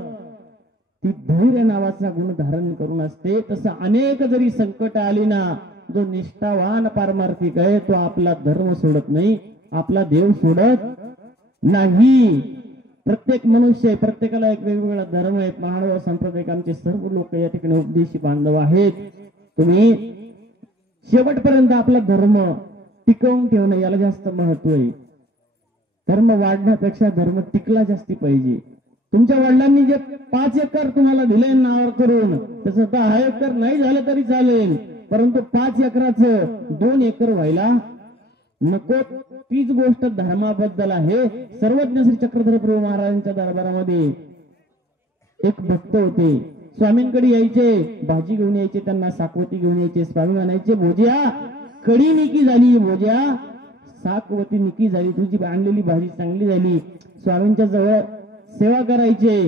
ती धैर्य नावाचा गुण धारण करून असते. तसं अनेक जरी संकट आली ना, जो निष्ठावान पारमार्थिक आहे तो आपला धर्म सोडत नाही, आपला देव सोडत नाही. प्रत्येक मनुष्य आहे, प्रत्येकाला एक वेगवेगळा धर्म आहे. महानुभाव संप्रदाय आमचे सर्व लोक या ठिकाणी उपदेशी बांधव आहेत. तुम्ही शेवटपर्यंत आपला धर्म टिकवून ठेवणं याला जास्त महत्व आहे. धर्म वाढण्यापेक्षा धर्म टिकला जास्ती पाहिजे. तुमच्या वडिलांनी जे 5 एकर तुम्हाला दिले नावावर करून, तसं 10 एकर नाही झालं तरी चालेल, परंतु 5 एकराचं 2 एकर व्हायला नको. तीच गोष्ट धर्माबद्दल आहे. सर्वज्ञ श्री चक्रधर प्रभू महाराजांच्या दरबारामध्ये एक भक्त होते. स्वामींकडे यायचे, भाजी घेऊन यायचे, त्यांना साकवती घेऊन यायचे. स्वामी म्हणायचे, भोज्या कडी निकी झाली, भोज्या साकवती निकी झाली, तुझी आणलेली भाजी चांगली झाली. स्वामींच्या जवळ सेवा करायचे.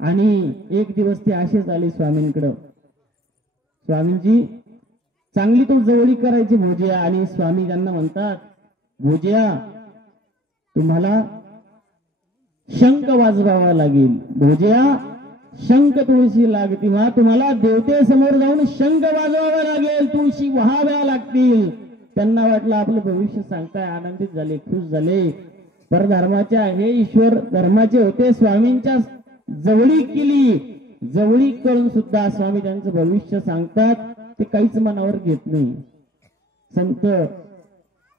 आणि एक दिवस ते असेच आले स्वामींकडं. स्वामींची चांगली तो जवळी करायची भोज्या. आणि स्वामी त्यांना म्हणतात, भोज्या तुम्हाला शंख वाजवावा लागेल. भोज्या शंख तुळशी लागती, तुम्हाला देवतेसमोर जाऊन शंख वाजवावा लागेल, तुळशी व्हाव्या लागतील. त्यांना वाटलं आपलं भविष्य सांगताय, आनंदित झाले, खुश झाले. परधर्माचे आहे, ईश्वर धर्माचे होते. स्वामींच्या जवळी केली, जवळी करून सुद्धा स्वामी त्यांचं भविष्य सांगतात. ते काहीच मनावर घेत नाही. संत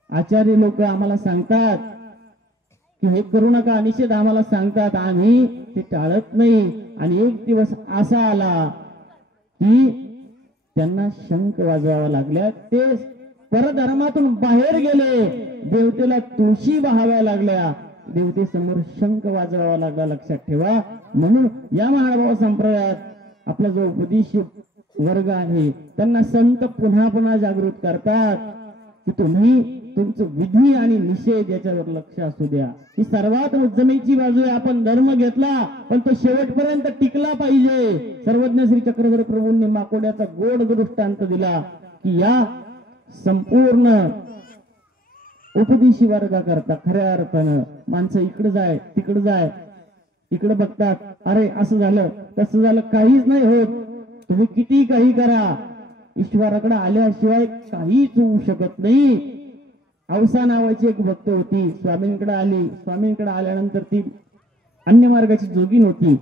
आचार्य लोक आम्हाला सांगतात की हे करू नका, निषेध आम्हाला सांगतात, आम्ही ते टाळत नाही. आणि एक दिवस असा आला की त्यांना शंख वाजवावा लागल्या. ते परधर्मातून बाहेर गेले, देवतेला तुळशी वाहाव्या लागल्या, देवतेसमोर शंख वाजवावा लागला. लक्षात ठेवा. म्हणून या महानुभाव संप्रदायात आपला जो उपदेश वर्ग आहे त्यांना संत पुन्हा पुन्हा जागृत करतात की तुम्ही तुमचं विधी आणि निषेध याच्यावर लक्ष असू द्या. ही सर्वात जमेची बाजू आहे. आपण धर्म घेतला पण तो शेवटपर्यंत टिकला पाहिजे. सर्वज्ञ श्री चक्रधर प्रभूंनी माकोड्याचा गोड दृष्टांत दिला की या संपूर्ण उपदेशी वर्गा करता खऱ्या अर्थानं माणसं इकडे जाय तिकडे जाय, इकडे बघतात, अरे असं झालं तसं झालं, काहीच नाही होत. तुम्ही किती काही करा, ईश्वराकडे आल्याशिवाय काहीच होऊ शकत नाही. औसा नावाची एक भक्त होती, स्वामींकडे आली. स्वामींकडे आल्यानंतर ती अन्य मार्गाची जोगीन होती,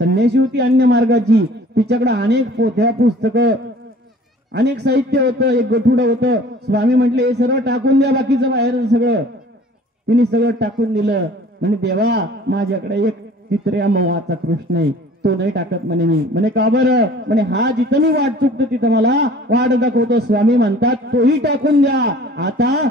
संन्यासी होती अन्य मार्गाची. तिच्याकडे अनेक पोथ्या पुस्तकं अनेक साहित्य होतं, एक गठुडं होतं. स्वामी म्हटले हे सर्व टाकून द्या, बाकीचं बाहेर सगळं. तिने सगळं टाकून दिलं. म्हणे देवा माझ्याकडे एक चित्र्या मोहाचा कृष्ण आहे, तो नाही टाकत म्हणे मी. म्हणे का बरं? म्हणे हा जिथं मी वाट चुकतो तिथं मला वाट दाखवतो. स्वामी म्हणतात तोही टाकून द्या. आता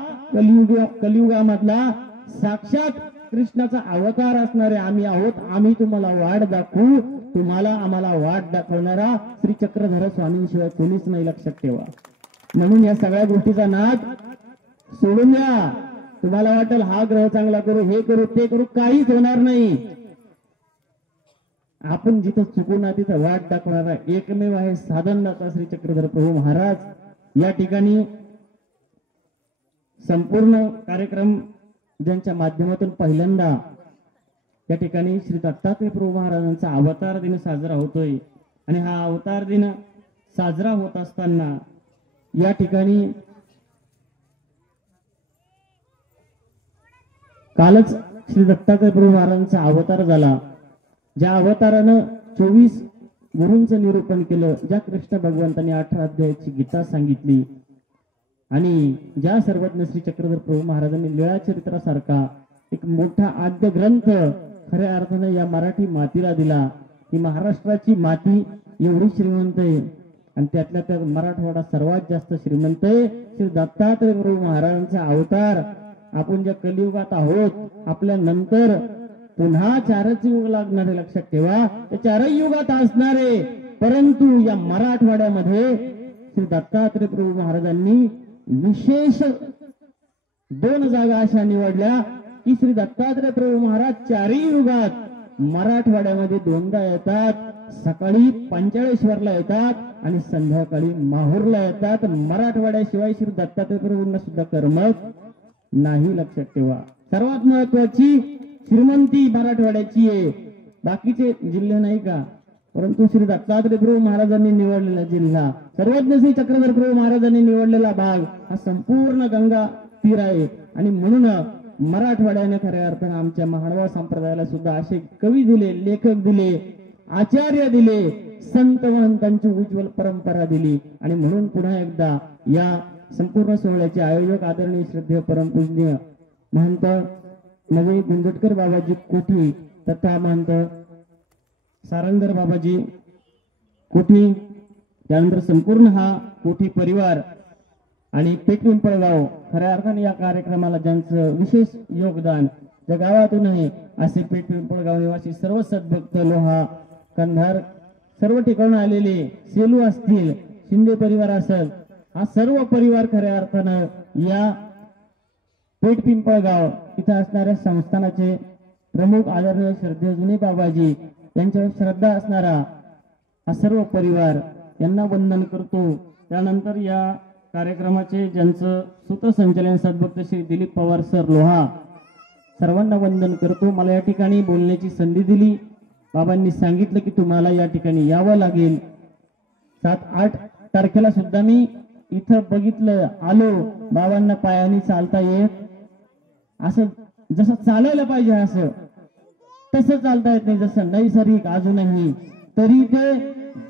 कलियुगामधला साक्षात कृष्णाचा अवतार असणारे आम्ही आहोत, आम्ही तुम्हाला वाट दाखवू. तुम्हाला आम्हाला वाट दाखवणारा श्री चक्रधर स्वामींशिवाय कोणीच नाही. लक्षात ठेवा. म्हणून या सगळ्या गोष्टीचा नाद सोडून द्या. तुम्हाला वाटेल हा ग्रह चांगला करू, हे करू, ते करू, काहीच होणार नाही. आपण जिथं चुकू ना तिथं वाट दाखवणारा एकमेव आहे साधनदाता श्री चक्रधर प्रभू महाराज. या ठिकाणी संपूर्ण कार्यक्रम ज्यांच्या माध्यमातून पहिल्यांदा या ठिकाणी श्री दत्तात्रय प्रभू महाराजांचा अवतार दिन साजरा होतोय. आणि हा अवतार दिन साजरा होत असताना या ठिकाणी कालच श्री दत्तात्रय प्रभू महाराजांचा अवतार झाला. ज्या अवतारानं 24 गुरूंचं निरूपण केलं, ज्या कृष्ण भगवंतांनी 18 अध्यायाची गीता सांगितली, आणि ज्या सर्वज्ञ श्री चक्रधर प्रभू महाराजांनी लीळा चरित्रासारखा एक मोठा आद्य ग्रंथ खऱ्या अर्थाने या मराठी मातीला दिला. ही महाराष्ट्राची माती एवढी श्रीमंत आहे आणि त्यातल्या त्यात मराठवाडा सर्वात जास्त श्रीमंत आहे. श्री दत्तात्रय प्रभू महाराजांचा अवतार. आपण ज्या कलियुगात आहोत, आपल्या नंतर पुन्हा 4च युग लागणारे. लक्षात ठेवा. त्या 4ही युगात असणारे, परंतु या मराठवाड्यामध्ये श्री दत्तात्रय प्रभू महाराजांनी विशेष 2 जागा अशा निवडल्या की श्री दत्तात्रय प्रभू महाराज 4ही युगात मराठवाड्यामध्ये 2दा येतात. सकाळी पंचाळेश्वरला येतात आणि संध्याकाळी माहूरला येतात. मराठवाड्याशिवाय श्री दत्तात्रय प्रभूंना सुद्धा करमत नाही. लक्षात ठेवा. सर्वात महत्वाची श्रीमंती मराठवाड्याची आहे, बाकीचे जिल्हे नाही का, परंतु श्री दत्तात्रय प्रभू महाराजांनी निवडलेला जिल्हा, सर्वज्ञ श्री चक्रधर प्रभू महाराजांनी निवडलेला भाग हा संपूर्ण गंगा तीर आहे. आणि म्हणून मराठवाड्याने खऱ्या अर्थानं आमच्या महाडवा संप्रदायाला सुद्धा असे कवी दिले, लेखक दिले, आचार्य दिले, संत महंतांची उज्ज्वल परंपरा दिली. आणि म्हणून पुन्हा एकदा या संपूर्ण सोहळ्याचे आयोजक आदरणीय श्रद्धेय परमपूजनीय महंत नवी गुंजटकर बाबाजी कोठी तथा महंत सारंगधर बाबाजी कोठी, त्यानंतर संपूर्ण हा कोठी परिवार आणि पेठपिंपळगाव खऱ्या अर्थाने या कार्यक्रमाला ज्यांचं विशेष योगदान त्या गावातूनही असे पेठपिंपळगाव निवासी सर्व सद्भक्त, लोहा, कंधार सर्व ठिकाणून आलेले, सेलू असतील, शिंदे परिवार असेल, हा सर्व परिवार खऱ्या अर्थानं या पेठपिंपळगाव इथं असणाऱ्या संस्थानाचे प्रमुख आदरणीय श्रद्धेय जुने बाबाजी यांच्यावर श्रद्धा असणारा हा सर्व परिवार यांना वंदन करतो. त्यानंतर या कार्यक्रमाचे ज्यांचं सूत्रसंचालन सद्भक्त श्री दिलीप पवार सर लोहा सर्वांना वंदन करतो. मला या ठिकाणी बोलण्याची संधी दिली. बाबांनी सांगितलं की तुम्हाला या ठिकाणी यावं लागेल. 7-8 तारखेला सुद्धा मी इथं बघितलं, आलो. बाबांना पायाने चालता येत, असं जसं चालायला पाहिजे असं तसं चालता येत नाही, जसं नैसर्गिक अजूनही. तरी ते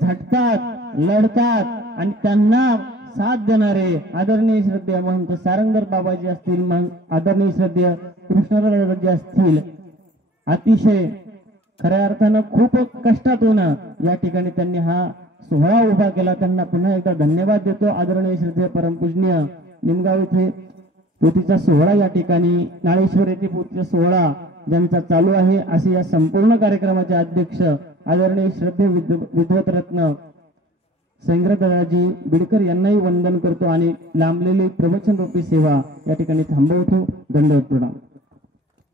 झटतात, लढतात आणि त्यांना साथ देणारे आदरणीय श्रद्धेय महंत सारंगधर बाबाजी असतील, मग आदरणीय श्रद्धेय कृष्णराव बाबाजी असतील, अतिशय खऱ्या अर्थानं खूप कष्टातून या ठिकाणी त्यांनी हा सोहळा उभा केला. त्यांना पुन्हा एकदा धन्यवाद देतो. आदरणीय श्रद्धेय परमपूजनीय निमगाव येथे पोथीचा सोहळा या ठिकाणी, नाळेश्वर येथे पोथीचा सोहळा ज्यांचा चालू आहे, असे या संपूर्ण कार्यक्रमाचे अध्यक्ष आदरणीय श्रद्धेय विद्वत रत्न संग्रहदादाजी बिडकर यांनाही वंदन करतो आणि लांबलेली प्रवचन रूपी सेवा या ठिकाणी थांबवतो. दंडवत प्रणाम.